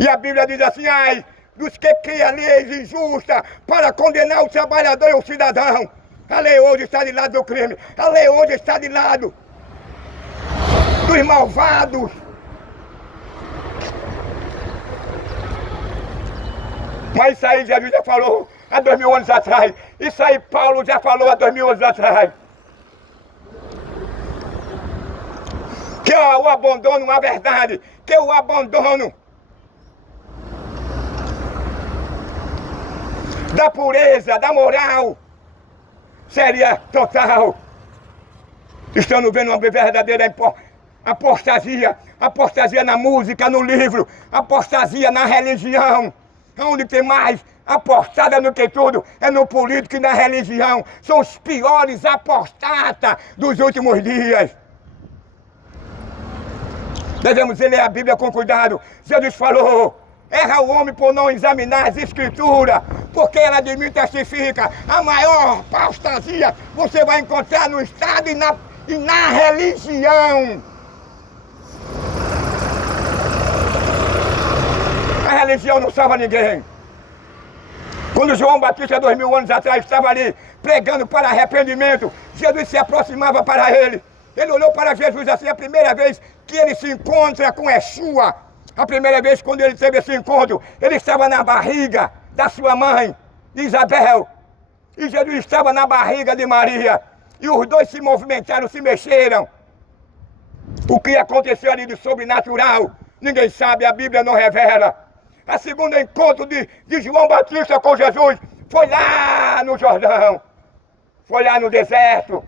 E a Bíblia diz assim, ai, dos que criam leis injustas para condenar o trabalhador e o cidadão. A lei hoje está de lado do crime. A lei hoje está de lado dos malvados. Mas isso aí Jesus já falou há 2000 anos atrás. Isso aí Paulo já falou há 2000 anos atrás. Que o abandono, a verdade, que o abandono da pureza, da moral, seria total. Estamos vendo uma verdadeira apostasia. Apostasia na música, no livro. Apostasia na religião. Onde tem mais apostada do que tudo é no político e na religião. São os piores apostatas dos últimos dias. Devemos ler a Bíblia com cuidado. Jesus falou, erra o homem por não examinar as Escrituras, porque ela de mim testifica. A maior apostasia você vai encontrar no Estado e na religião. A religião não salva ninguém. Quando João Batista, 2000 anos atrás, estava ali pregando para arrependimento, Jesus se aproximava para ele. Ele olhou para Jesus assim, a primeira vez que ele se encontra com Yeshua. A primeira vez quando ele teve esse encontro, ele estava na barriga da sua mãe, Isabel. E Jesus estava na barriga de Maria. E os dois se movimentaram, se mexeram. O que aconteceu ali de sobrenatural, ninguém sabe, a Bíblia não revela. A segundo encontro de João Batista com Jesus foi lá no Jordão. Foi lá no deserto.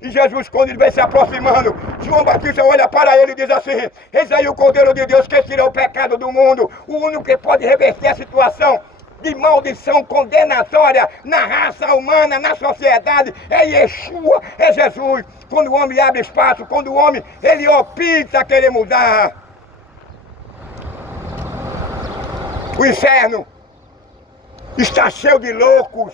E Jesus, quando ele vem se aproximando, João Batista olha para ele e diz assim, eis aí o Cordeiro de Deus que tira o pecado do mundo. O único que pode reverter a situação de maldição condenatória na raça humana, na sociedade, é Yeshua, é Jesus. Quando o homem abre espaço, quando o homem, ele opta a querer mudar. O inferno está cheio de loucos.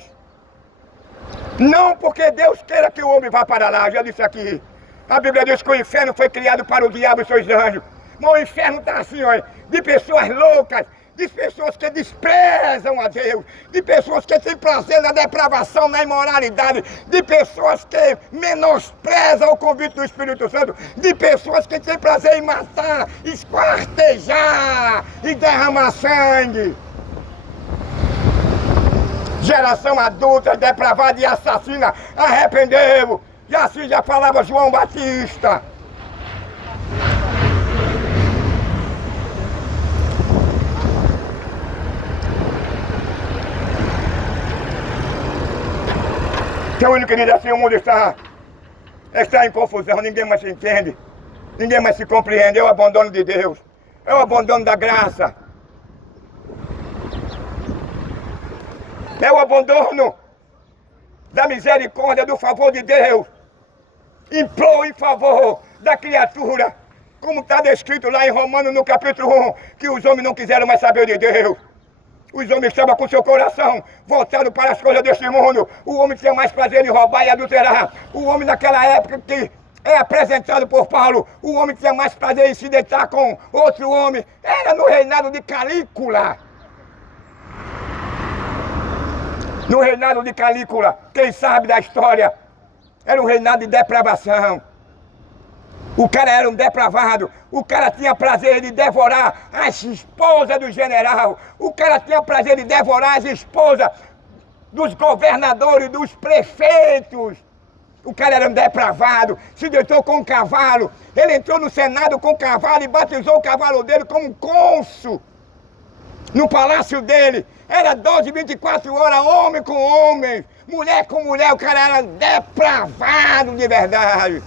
Não porque Deus queira que o homem vá para lá, já disse aqui. A Bíblia diz que o inferno foi criado para o diabo e seus anjos. Mas o inferno está assim, ó, de pessoas loucas, de pessoas que desprezam a Deus, de pessoas que têm prazer na depravação, na imoralidade, de pessoas que menosprezam o convite do Espírito Santo, de pessoas que têm prazer em matar, esquartejar e derramar sangue. Geração adulta, depravada e assassina, arrependeu. E assim já falava João Batista. Que o único que diz assim, o mundo está em confusão, ninguém mais se entende, ninguém mais se compreende, é o abandono de Deus, é o abandono da graça, é o abandono da misericórdia, do favor de Deus, implorou em favor da criatura, como está descrito lá em Romanos no capítulo 1, que os homens não quiseram mais saber de Deus. Os homens estavam com seu coração voltado para as coisas deste mundo. O homem tinha mais prazer em roubar e adulterar. O homem naquela época que é apresentado por Paulo, o homem tinha mais prazer em se deitar com outro homem. Era no reinado de Calígula. No reinado de Calígula, quem sabe da história, era um reinado de depravação. O cara era um depravado, o cara tinha prazer de devorar as esposas do general, o cara tinha prazer de devorar as esposas dos governadores, dos prefeitos. O cara era um depravado, se deitou com um cavalo, ele entrou no Senado com um cavalo e batizou o cavalo dele como cônsul. No palácio dele, era 12, 24 horas, homem com homem, mulher com mulher, o cara era depravado de verdade.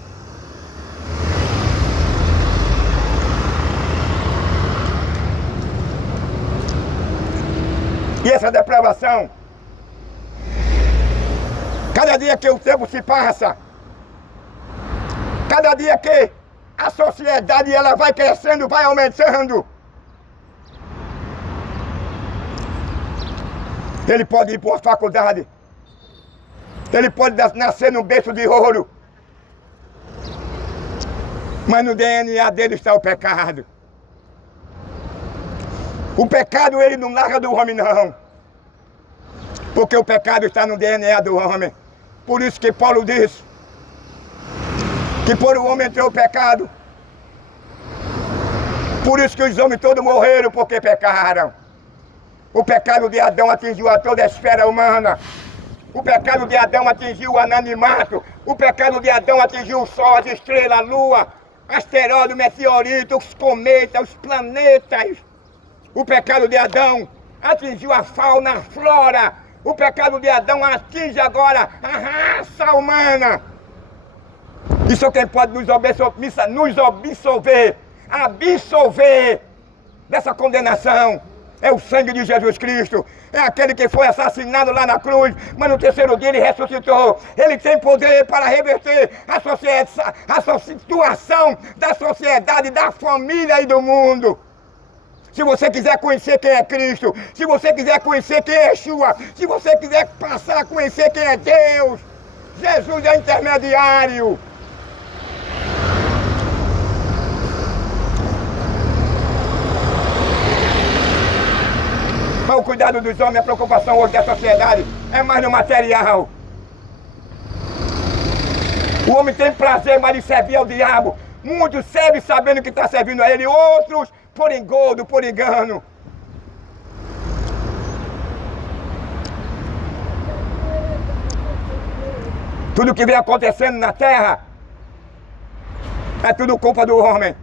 E essa depravação, cada dia que o tempo se passa, cada dia que a sociedade ela vai crescendo, vai aumentando, ele pode ir para a faculdade, ele pode nascer num berço de ouro, mas no DNA dele está o pecado. O pecado ele não larga do homem não, porque o pecado está no DNA do homem. Por isso que Paulo diz que por o homem entrou o pecado, por isso que os homens todos morreram porque pecaram. O pecado de Adão atingiu a toda a esfera humana. O pecado de Adão atingiu o anonimato. O pecado de Adão atingiu o sol, as estrelas, a lua, asteroides, meteoritos, os cometas, os planetas. O pecado de Adão atingiu a fauna, a flora. O pecado de Adão atinge agora a raça humana. E só quem pode nos absolver dessa condenação é o sangue de Jesus Cristo. É aquele que foi assassinado lá na cruz, mas no terceiro dia ele ressuscitou. Ele tem poder para reverter a situação da sociedade, da família e do mundo. Se você quiser conhecer quem é Cristo, se você quiser conhecer quem é Yeshua, se você quiser passar a conhecer quem é Deus, Jesus é intermediário. Mas o cuidado dos homens, a preocupação hoje da sociedade é mais no material. O homem tem prazer mais de servir ao diabo. Muitos servem sabendo que está servindo a ele, outros por engodo, por engano. Tudo que vem acontecendo na terra é tudo culpa do homem.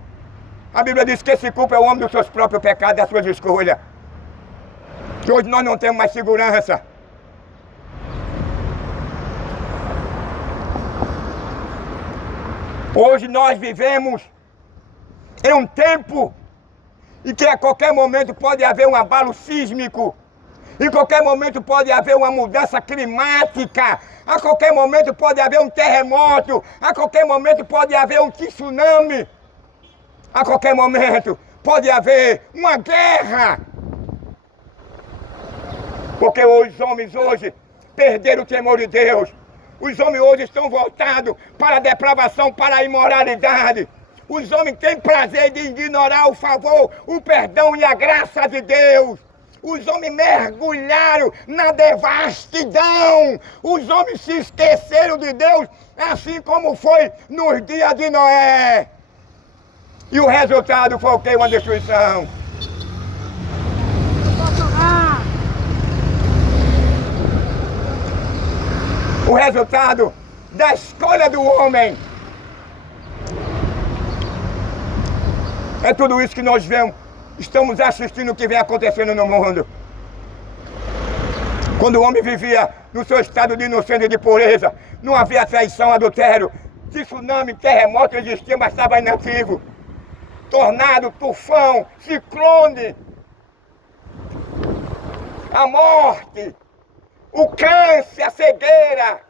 A Bíblia diz que esse culpa é o homem dos seus próprios pecados, das suas escolhas. Que hoje nós não temos mais segurança. Hoje nós vivemos em um tempo em que a qualquer momento pode haver um abalo sísmico, em qualquer momento pode haver uma mudança climática, a qualquer momento pode haver um terremoto, a qualquer momento pode haver um tsunami, a qualquer momento pode haver uma guerra. Porque os homens hoje perderam o temor de Deus. Os homens hoje estão voltados para a depravação, para a imoralidade. Os homens têm prazer de ignorar o favor, o perdão e a graça de Deus. Os homens mergulharam na devastidão. Os homens se esqueceram de Deus, assim como foi nos dias de Noé. E o resultado foi o quê? Uma destruição. O resultado da escolha do homem é tudo isso que nós vemos, estamos assistindo o que vem acontecendo no mundo. Quando o homem vivia no seu estado de inocência e de pureza, não havia traição, adultério, tsunami, terremoto existia, mas estava inativo. Tornado, tufão, ciclone, a morte, o câncer, a cegueira,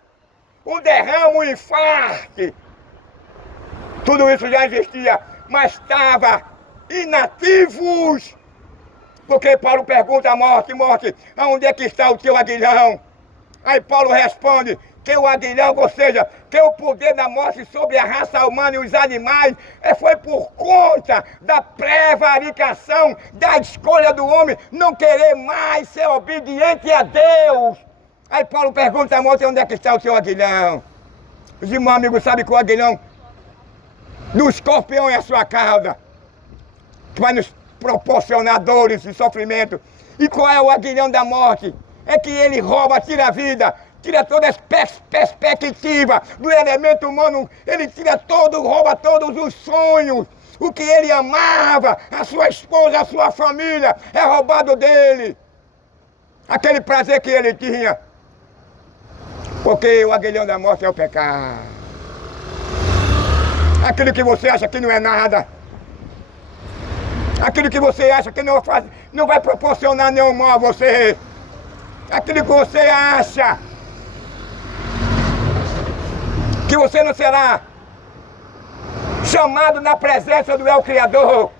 o derrame, o infarto. Tudo isso já existia, mas estava inativos. Porque Paulo pergunta à morte, morte, aonde é que está o teu aguilhão? Aí Paulo responde que o aguilhão, ou seja, que o poder da morte sobre a raça humana e os animais foi por conta da prevaricação, da escolha do homem não querer mais ser obediente a Deus. Aí Paulo pergunta à morte, onde é que está o teu aguilhão? Os irmãos amigos sabem que o aguilhão do escorpião é a sua cauda, que vai nos proporcionar dores e sofrimento. E qual é o aguilhão da morte? É que ele rouba, tira a vida, tira toda a perspectiva do elemento humano, ele tira todo, rouba todos os sonhos. O que ele amava, a sua esposa, a sua família, é roubado dele. Aquele prazer que ele tinha. Porque o aguilhão da morte é o pecado. Aquilo que você acha que não é nada. Aquilo que você acha que não vai proporcionar nenhum mal a você. Aquilo que você acha que você não será chamado na presença do El Criador.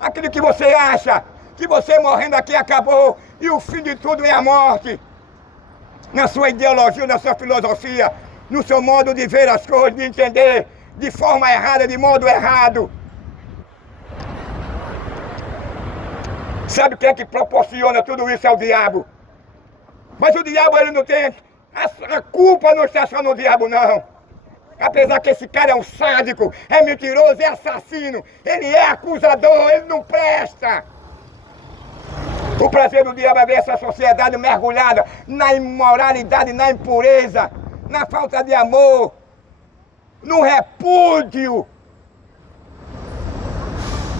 Aquilo que você acha que você morrendo aqui acabou e o fim de tudo é a morte. Na sua ideologia, na sua filosofia, no seu modo de ver as coisas, de entender de forma errada, de modo errado. Sabe quem é que proporciona tudo isso? É o diabo. Mas o diabo, ele não tem... A culpa não está só no diabo, não. Apesar que esse cara é um sádico, é mentiroso, é assassino. Ele é acusador, ele não presta. O prazer do diabo é ver essa sociedade mergulhada na imoralidade, na impureza, na falta de amor, no repúdio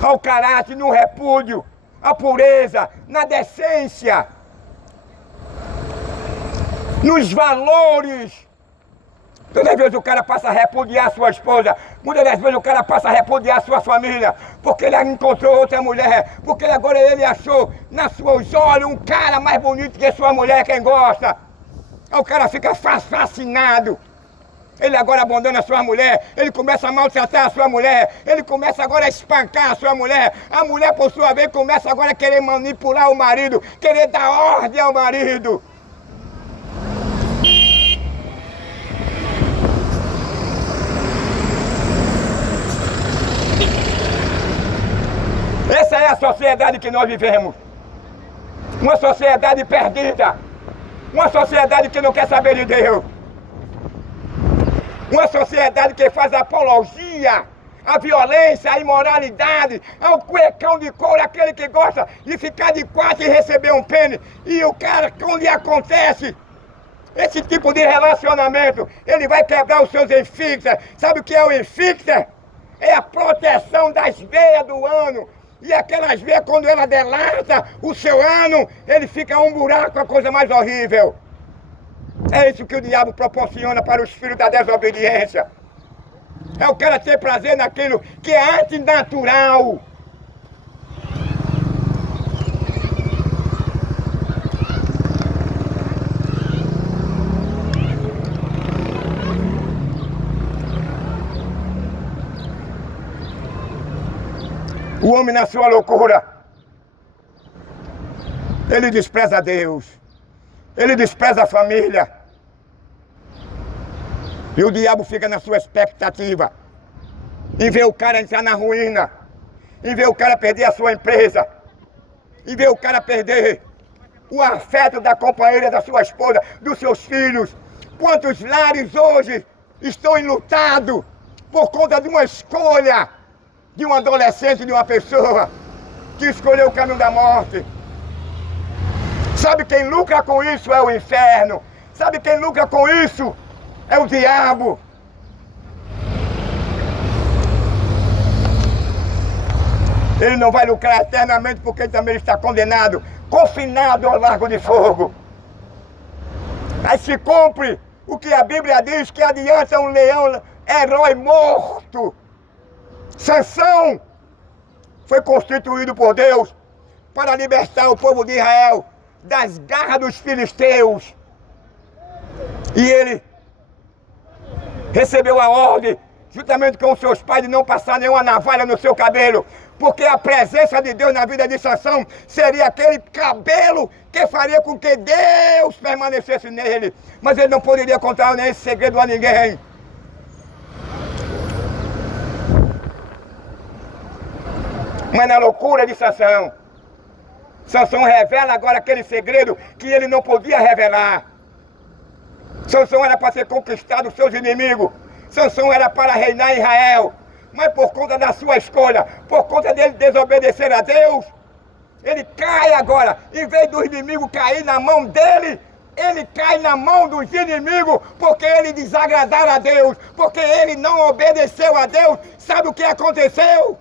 ao caráter, no repúdio à pureza, na decência, nos valores. Todas as vezes o cara passa a repudiar a sua esposa, muitas das vezes o cara passa a repudiar a sua família, porque ele encontrou outra mulher, porque agora ele achou nas seus olhos um cara mais bonito que sua mulher, quem gosta. Aí o cara fica fascinado. Ele agora abandona a sua mulher, ele começa a maltratar a sua mulher, ele começa agora a espancar a sua mulher. A mulher, por sua vez, começa agora a querer manipular o marido, querer dar ordem ao marido. Essa é a sociedade que nós vivemos. Uma sociedade perdida. Uma sociedade que não quer saber de Deus. Uma sociedade que faz apologia à violência, à imoralidade, ao cuecão de couro, aquele que gosta de ficar de quatro e receber um pênis. E o cara, quando acontece esse tipo de relacionamento, ele vai quebrar os seus esfíncteres. Sabe o que é o esfíncter? É a proteção das veias do ânus. E aquelas veias, quando ela delata o seu ânus, ele fica um buraco, a coisa mais horrível. É isso que o diabo proporciona para os filhos da desobediência. É o cara ter prazer naquilo que é antinatural. O homem, na sua loucura, ele despreza Deus, ele despreza a família. E o diabo fica na sua expectativa em ver o cara entrar na ruína, em ver o cara perder a sua empresa, em ver o cara perder o afeto da companheira, da sua esposa, dos seus filhos. Quantos lares hoje estão enlutados por conta de uma escolha de um adolescente, de uma pessoa que escolheu o caminho da morte. Sabe quem lucra com isso é o inferno. Sabe quem lucra com isso é o diabo. Ele não vai lucrar eternamente porque ele também está condenado, confinado ao lago de fogo. Aí se cumpre o que a Bíblia diz, que adianta um leão herói morto. Sansão foi constituído por Deus para libertar o povo de Israel das garras dos filisteus. E ele recebeu a ordem, juntamente com os seus pais, de não passar nenhuma navalha no seu cabelo, Porque a presença de Deus na vida de Sansão seria aquele cabelo que faria com que Deus permanecesse nele. Mas ele não poderia contar nem esse segredo a ninguém. Mas na loucura de Sansão, Sansão revela agora aquele segredo que ele não podia revelar. Sansão era para ser conquistado os seus inimigos. Sansão era para reinar em Israel. Mas por conta da sua escolha, por conta dele desobedecer a Deus, ele cai agora. Em vez do inimigo cair na mão dele, ele cai na mão dos inimigos, porque ele desagradar a Deus, porque ele não obedeceu a Deus. Sabe o que aconteceu?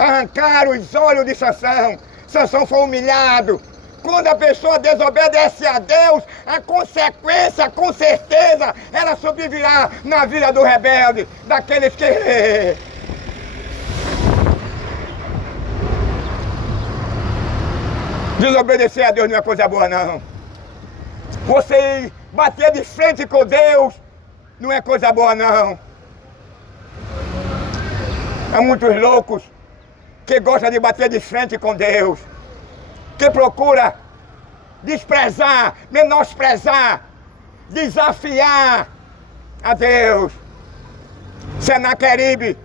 Arrancaram os olhos de Sansão. Sansão foi humilhado. Quando a pessoa desobedece a Deus, a consequência, com certeza, ela sobrevirá na vida do rebelde, daqueles que... Desobedecer a Deus não é coisa boa, não. Você bater de frente com Deus não é coisa boa, não. Há muitos loucos que gostam de bater de frente com Deus, que procura desprezar, menosprezar, desafiar a Deus. Senaqueribe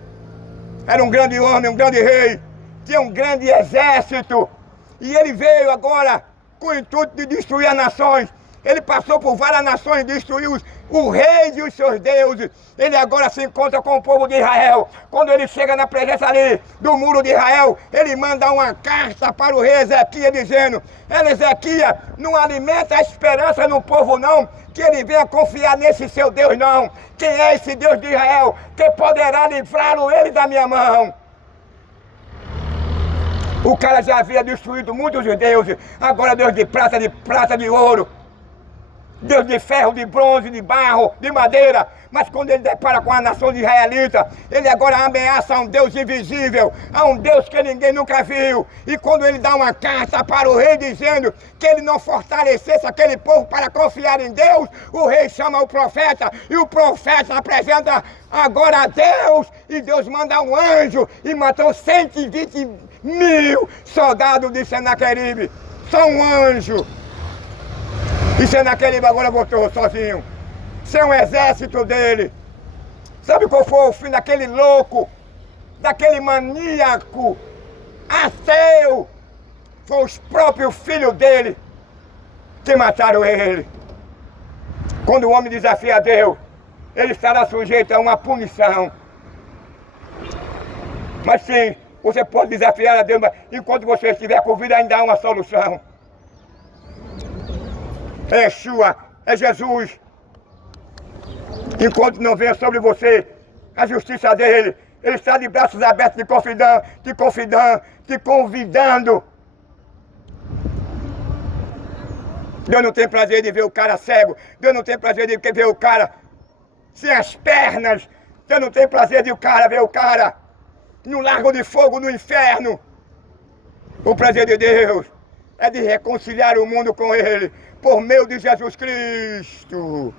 era um grande homem, um grande rei, tinha um grande exército, e ele veio agora com o intuito de destruir as nações. Ele passou por várias nações, destruiu o rei e os seus deuses. Ele agora se encontra com o povo de Israel. Quando ele chega na presença ali do muro de Israel, ele manda uma carta para o rei Ezequias dizendo: Ezequias, não alimenta a esperança no povo não, que ele venha confiar nesse seu Deus não. Quem é esse Deus de Israel que poderá livrá-lo ele da minha mão? O cara já havia destruído muitos deuses, agora Deus de prata, de ouro. Deus de ferro, de bronze, de barro, de madeira. Mas quando ele depara com a nação de israelita, ele agora ameaça a um Deus invisível, a um Deus que ninguém nunca viu. E quando ele dá uma carta para o rei dizendo que ele não fortalecesse aquele povo para confiar em Deus, o rei chama o profeta e o profeta apresenta agora a Deus, e Deus manda um anjo e matou 120.000 soldados de Senaqueribe. Só um anjo. E Senaqueribe agora voltou sozinho, sem o exército dele. Sabe qual foi o fim daquele louco, daquele maníaco, ateu? Foi os próprios filhos dele que mataram ele. Quando o homem desafia a Deus, ele estará sujeito a uma punição. Mas sim, você pode desafiar a Deus, mas enquanto você estiver com vida ainda há uma solução. É Yeshua, é Jesus. Enquanto não venha sobre você a justiça dele, ele está de braços abertos, te convidando. Deus não tem prazer de ver o cara cego. Deus não tem prazer de ver o cara sem as pernas. Deus não tem prazer de ver o cara no lago de fogo, no inferno. O prazer de Deus é de reconciliar o mundo com ele, por meio de Jesus Cristo.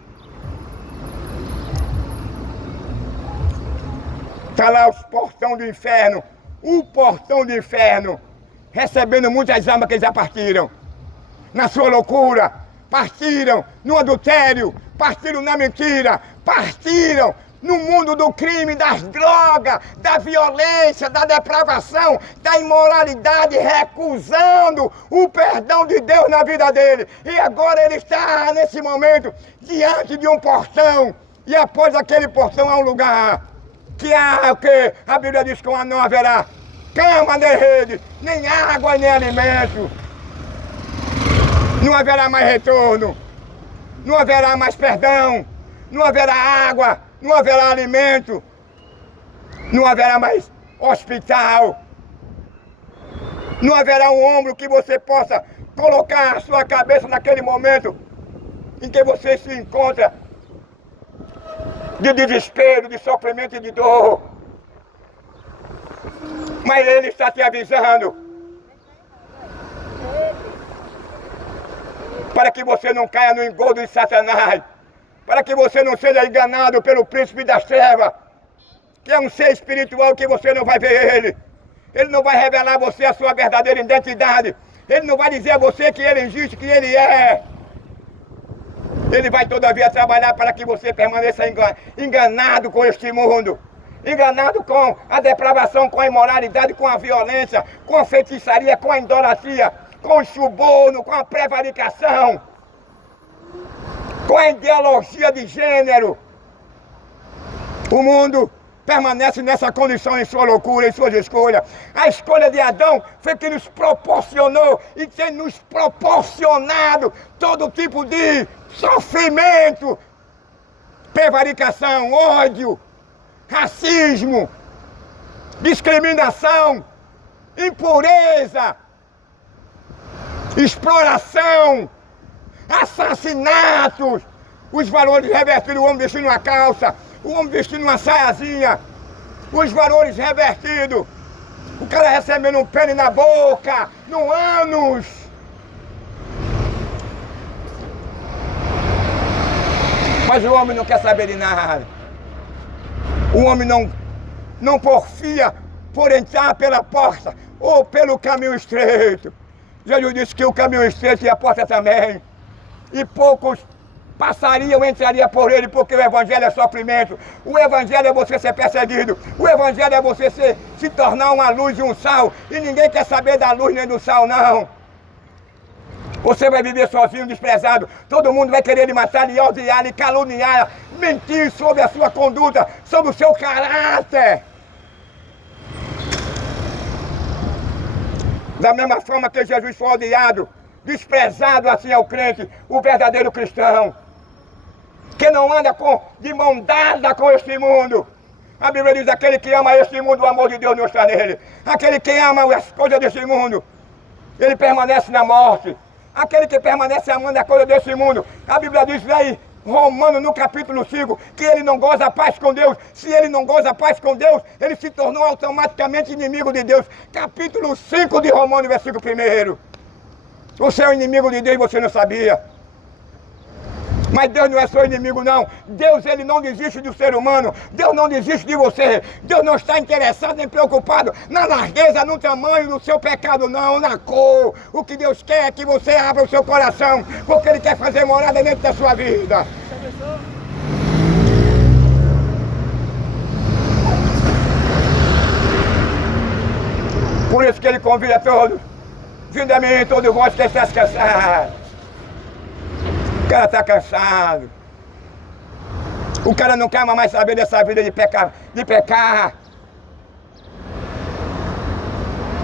Está lá os portão do inferno, o portão do inferno, recebendo muitas almas que já partiram. Na sua loucura, partiram no adultério, partiram na mentira, partiram no mundo do crime, das drogas, da violência, da depravação, da imoralidade, recusando o perdão de Deus na vida dele. E agora ele está, nesse momento, diante de um portão. E após aquele portão há um lugar que há o que? A Bíblia diz que não haverá cama nem rede, nem água nem alimento. Não haverá mais retorno, não haverá mais perdão, não haverá água, não haverá alimento, não haverá mais hospital, não haverá um ombro que você possa colocar a sua cabeça naquele momento em que você se encontra de desespero, de sofrimento e de dor. Mas ele está te avisando para que você não caia no engodo de Satanás, para que você não seja enganado pelo príncipe das trevas, que é um ser espiritual que você não vai ver ele. Ele não vai revelar a você a sua verdadeira identidade. Ele não vai dizer a você que ele existe, que ele é. Ele vai todavia trabalhar para que você permaneça enganado com este mundo. Enganado com a depravação, com a imoralidade, com a violência, com a feitiçaria, com a idolatria, com o suborno, com a prevaricação, com a ideologia de gênero. O mundo permanece nessa condição em sua loucura, em suas escolhas. A escolha de Adão foi que nos proporcionou e tem nos proporcionado todo tipo de sofrimento, prevaricação, ódio, racismo, discriminação, impureza, exploração, assassinatos, os valores revertidos, o homem vestindo uma calça, o homem vestindo uma saiazinha, os valores revertidos, o cara recebendo um pênis na boca, no ânus. Mas o homem não quer saber de nada. O homem não porfia por entrar pela porta ou pelo caminho estreito. Jesus disse que o caminho estreito e a porta também. E poucos passariam, entrariam por ele, porque o evangelho é sofrimento. O evangelho é você ser perseguido. O evangelho é você se tornar uma luz e um sal. E ninguém quer saber da luz nem do sal, não. Você vai viver sozinho, desprezado. Todo mundo vai querer lhe matar, lhe odiar, lhe caluniar, mentir sobre a sua conduta, sobre o seu caráter. Da mesma forma que Jesus foi odiado, desprezado assim é o crente, o verdadeiro cristão, que não anda de mão dada com este mundo. A Bíblia diz, aquele que ama este mundo, o amor de Deus não está nele. Aquele que ama as coisas deste mundo, ele permanece na morte. Aquele que permanece amando a coisa desse mundo, a Bíblia diz aí, Romanos no capítulo 5, que ele não goza a paz com Deus. Se ele não goza a paz com Deus, ele se tornou automaticamente inimigo de Deus. Capítulo 5 de Romanos, versículo 1. Você é o inimigo de Deus e você não sabia. Mas Deus não é seu inimigo, não. Deus, ele não desiste do ser humano. Deus não desiste de você. Deus não está interessado nem preocupado na largueza, no tamanho do seu pecado, não, na cor. O que Deus quer é que você abra o seu coração, porque Ele quer fazer morada dentro da sua vida. Por isso que Ele convida a todos. Vinde a mim, todo vós que estás cansado. O cara está cansado. O cara não quer mais saber dessa vida de pecar.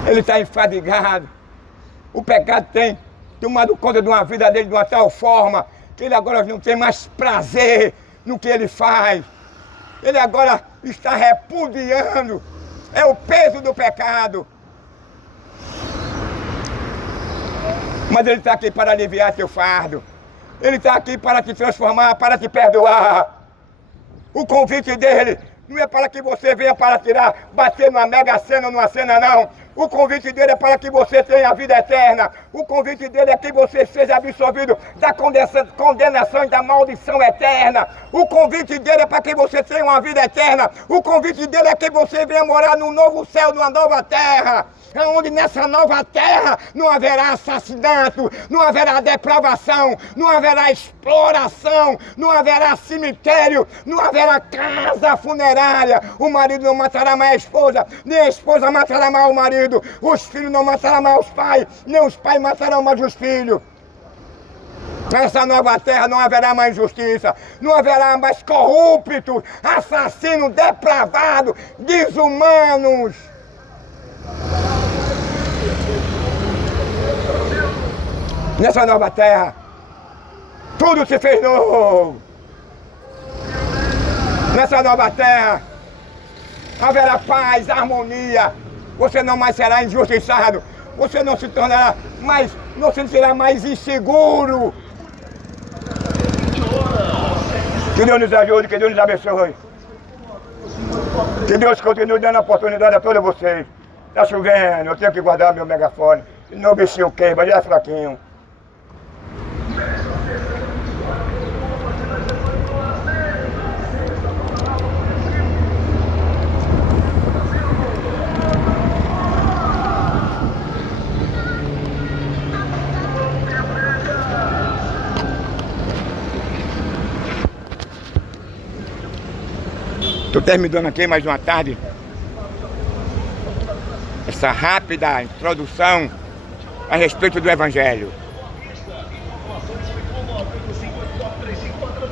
Ele está enfadigado. O pecado tem tomado conta de uma vida dele de uma tal forma que ele agora não tem mais prazer no que ele faz. Ele agora está repudiando. É o peso do pecado. Mas ele está aqui para aliviar teu fardo. Ele está aqui para te transformar, para te perdoar. O convite dele não é para que você venha para bater numa mega cena ou numa cena, não. O convite dele é para que você tenha a vida eterna. O convite dele é que você seja absolvido da condenação e da maldição eterna. O convite dele é para que você tenha uma vida eterna. O convite dele é que você venha morar num novo céu, numa nova terra. Onde nessa nova terra não haverá assassinato, não haverá depravação, não haverá exploração, não haverá cemitério, não haverá casa funerária. O marido não matará mais a esposa, nem a esposa matará mais o marido. Os filhos não matarão mais os pais, nem os pais matarão mais os filhos. Nessa nova terra não haverá mais injustiça, não haverá mais corruptos, assassinos, depravados, desumanos. Nessa nova terra, tudo se fez novo. Nessa nova terra, haverá paz, harmonia. Você não mais será injustiçado. Você não se tornará mais, não se sentirá mais inseguro. Que Deus nos ajude, que Deus nos abençoe. Que Deus continue dando oportunidade a todos vocês. Tá chovendo, eu tenho que guardar meu megafone. Senão o bichinho queima, ele é fraquinho. Estou terminando aqui mais uma tarde essa rápida introdução a respeito do Evangelho.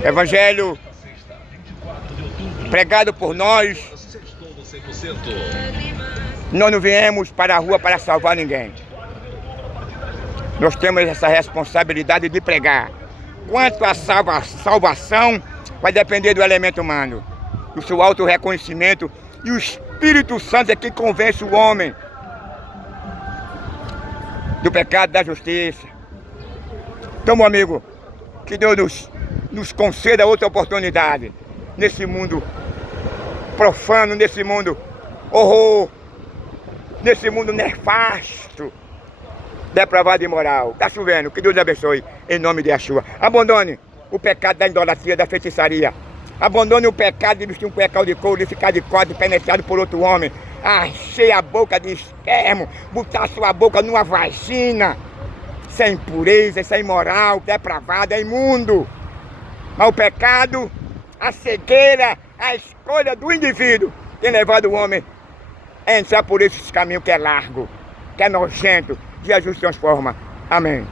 Evangelho pregado por nós. Nós não viemos para a rua para salvar ninguém. Nós temos essa responsabilidade de pregar. Quanto à salvação, vai depender do elemento humano, do seu auto-reconhecimento, e o Espírito Santo é que convence o homem do pecado, da justiça. Então, meu amigo, que Deus nos conceda outra oportunidade nesse mundo profano, nesse mundo horror, nesse mundo nefasto, depravado e imoral. Está chovendo, que Deus abençoe, em nome de Yeshua. Abandone o pecado da idolatria, da feitiçaria. Abandone o pecado de vestir um pecado de couro, de ficar de código penetrado por outro homem. Encher a boca de espermo, botar sua boca numa vagina. Isso é impureza, isso é imoral, depravado, é imundo. Mas o pecado, a cegueira, a escolha do indivíduo tem levado o homem a entrar por esses caminhos que é largo, que é nojento, que Jesus transforma. Amém.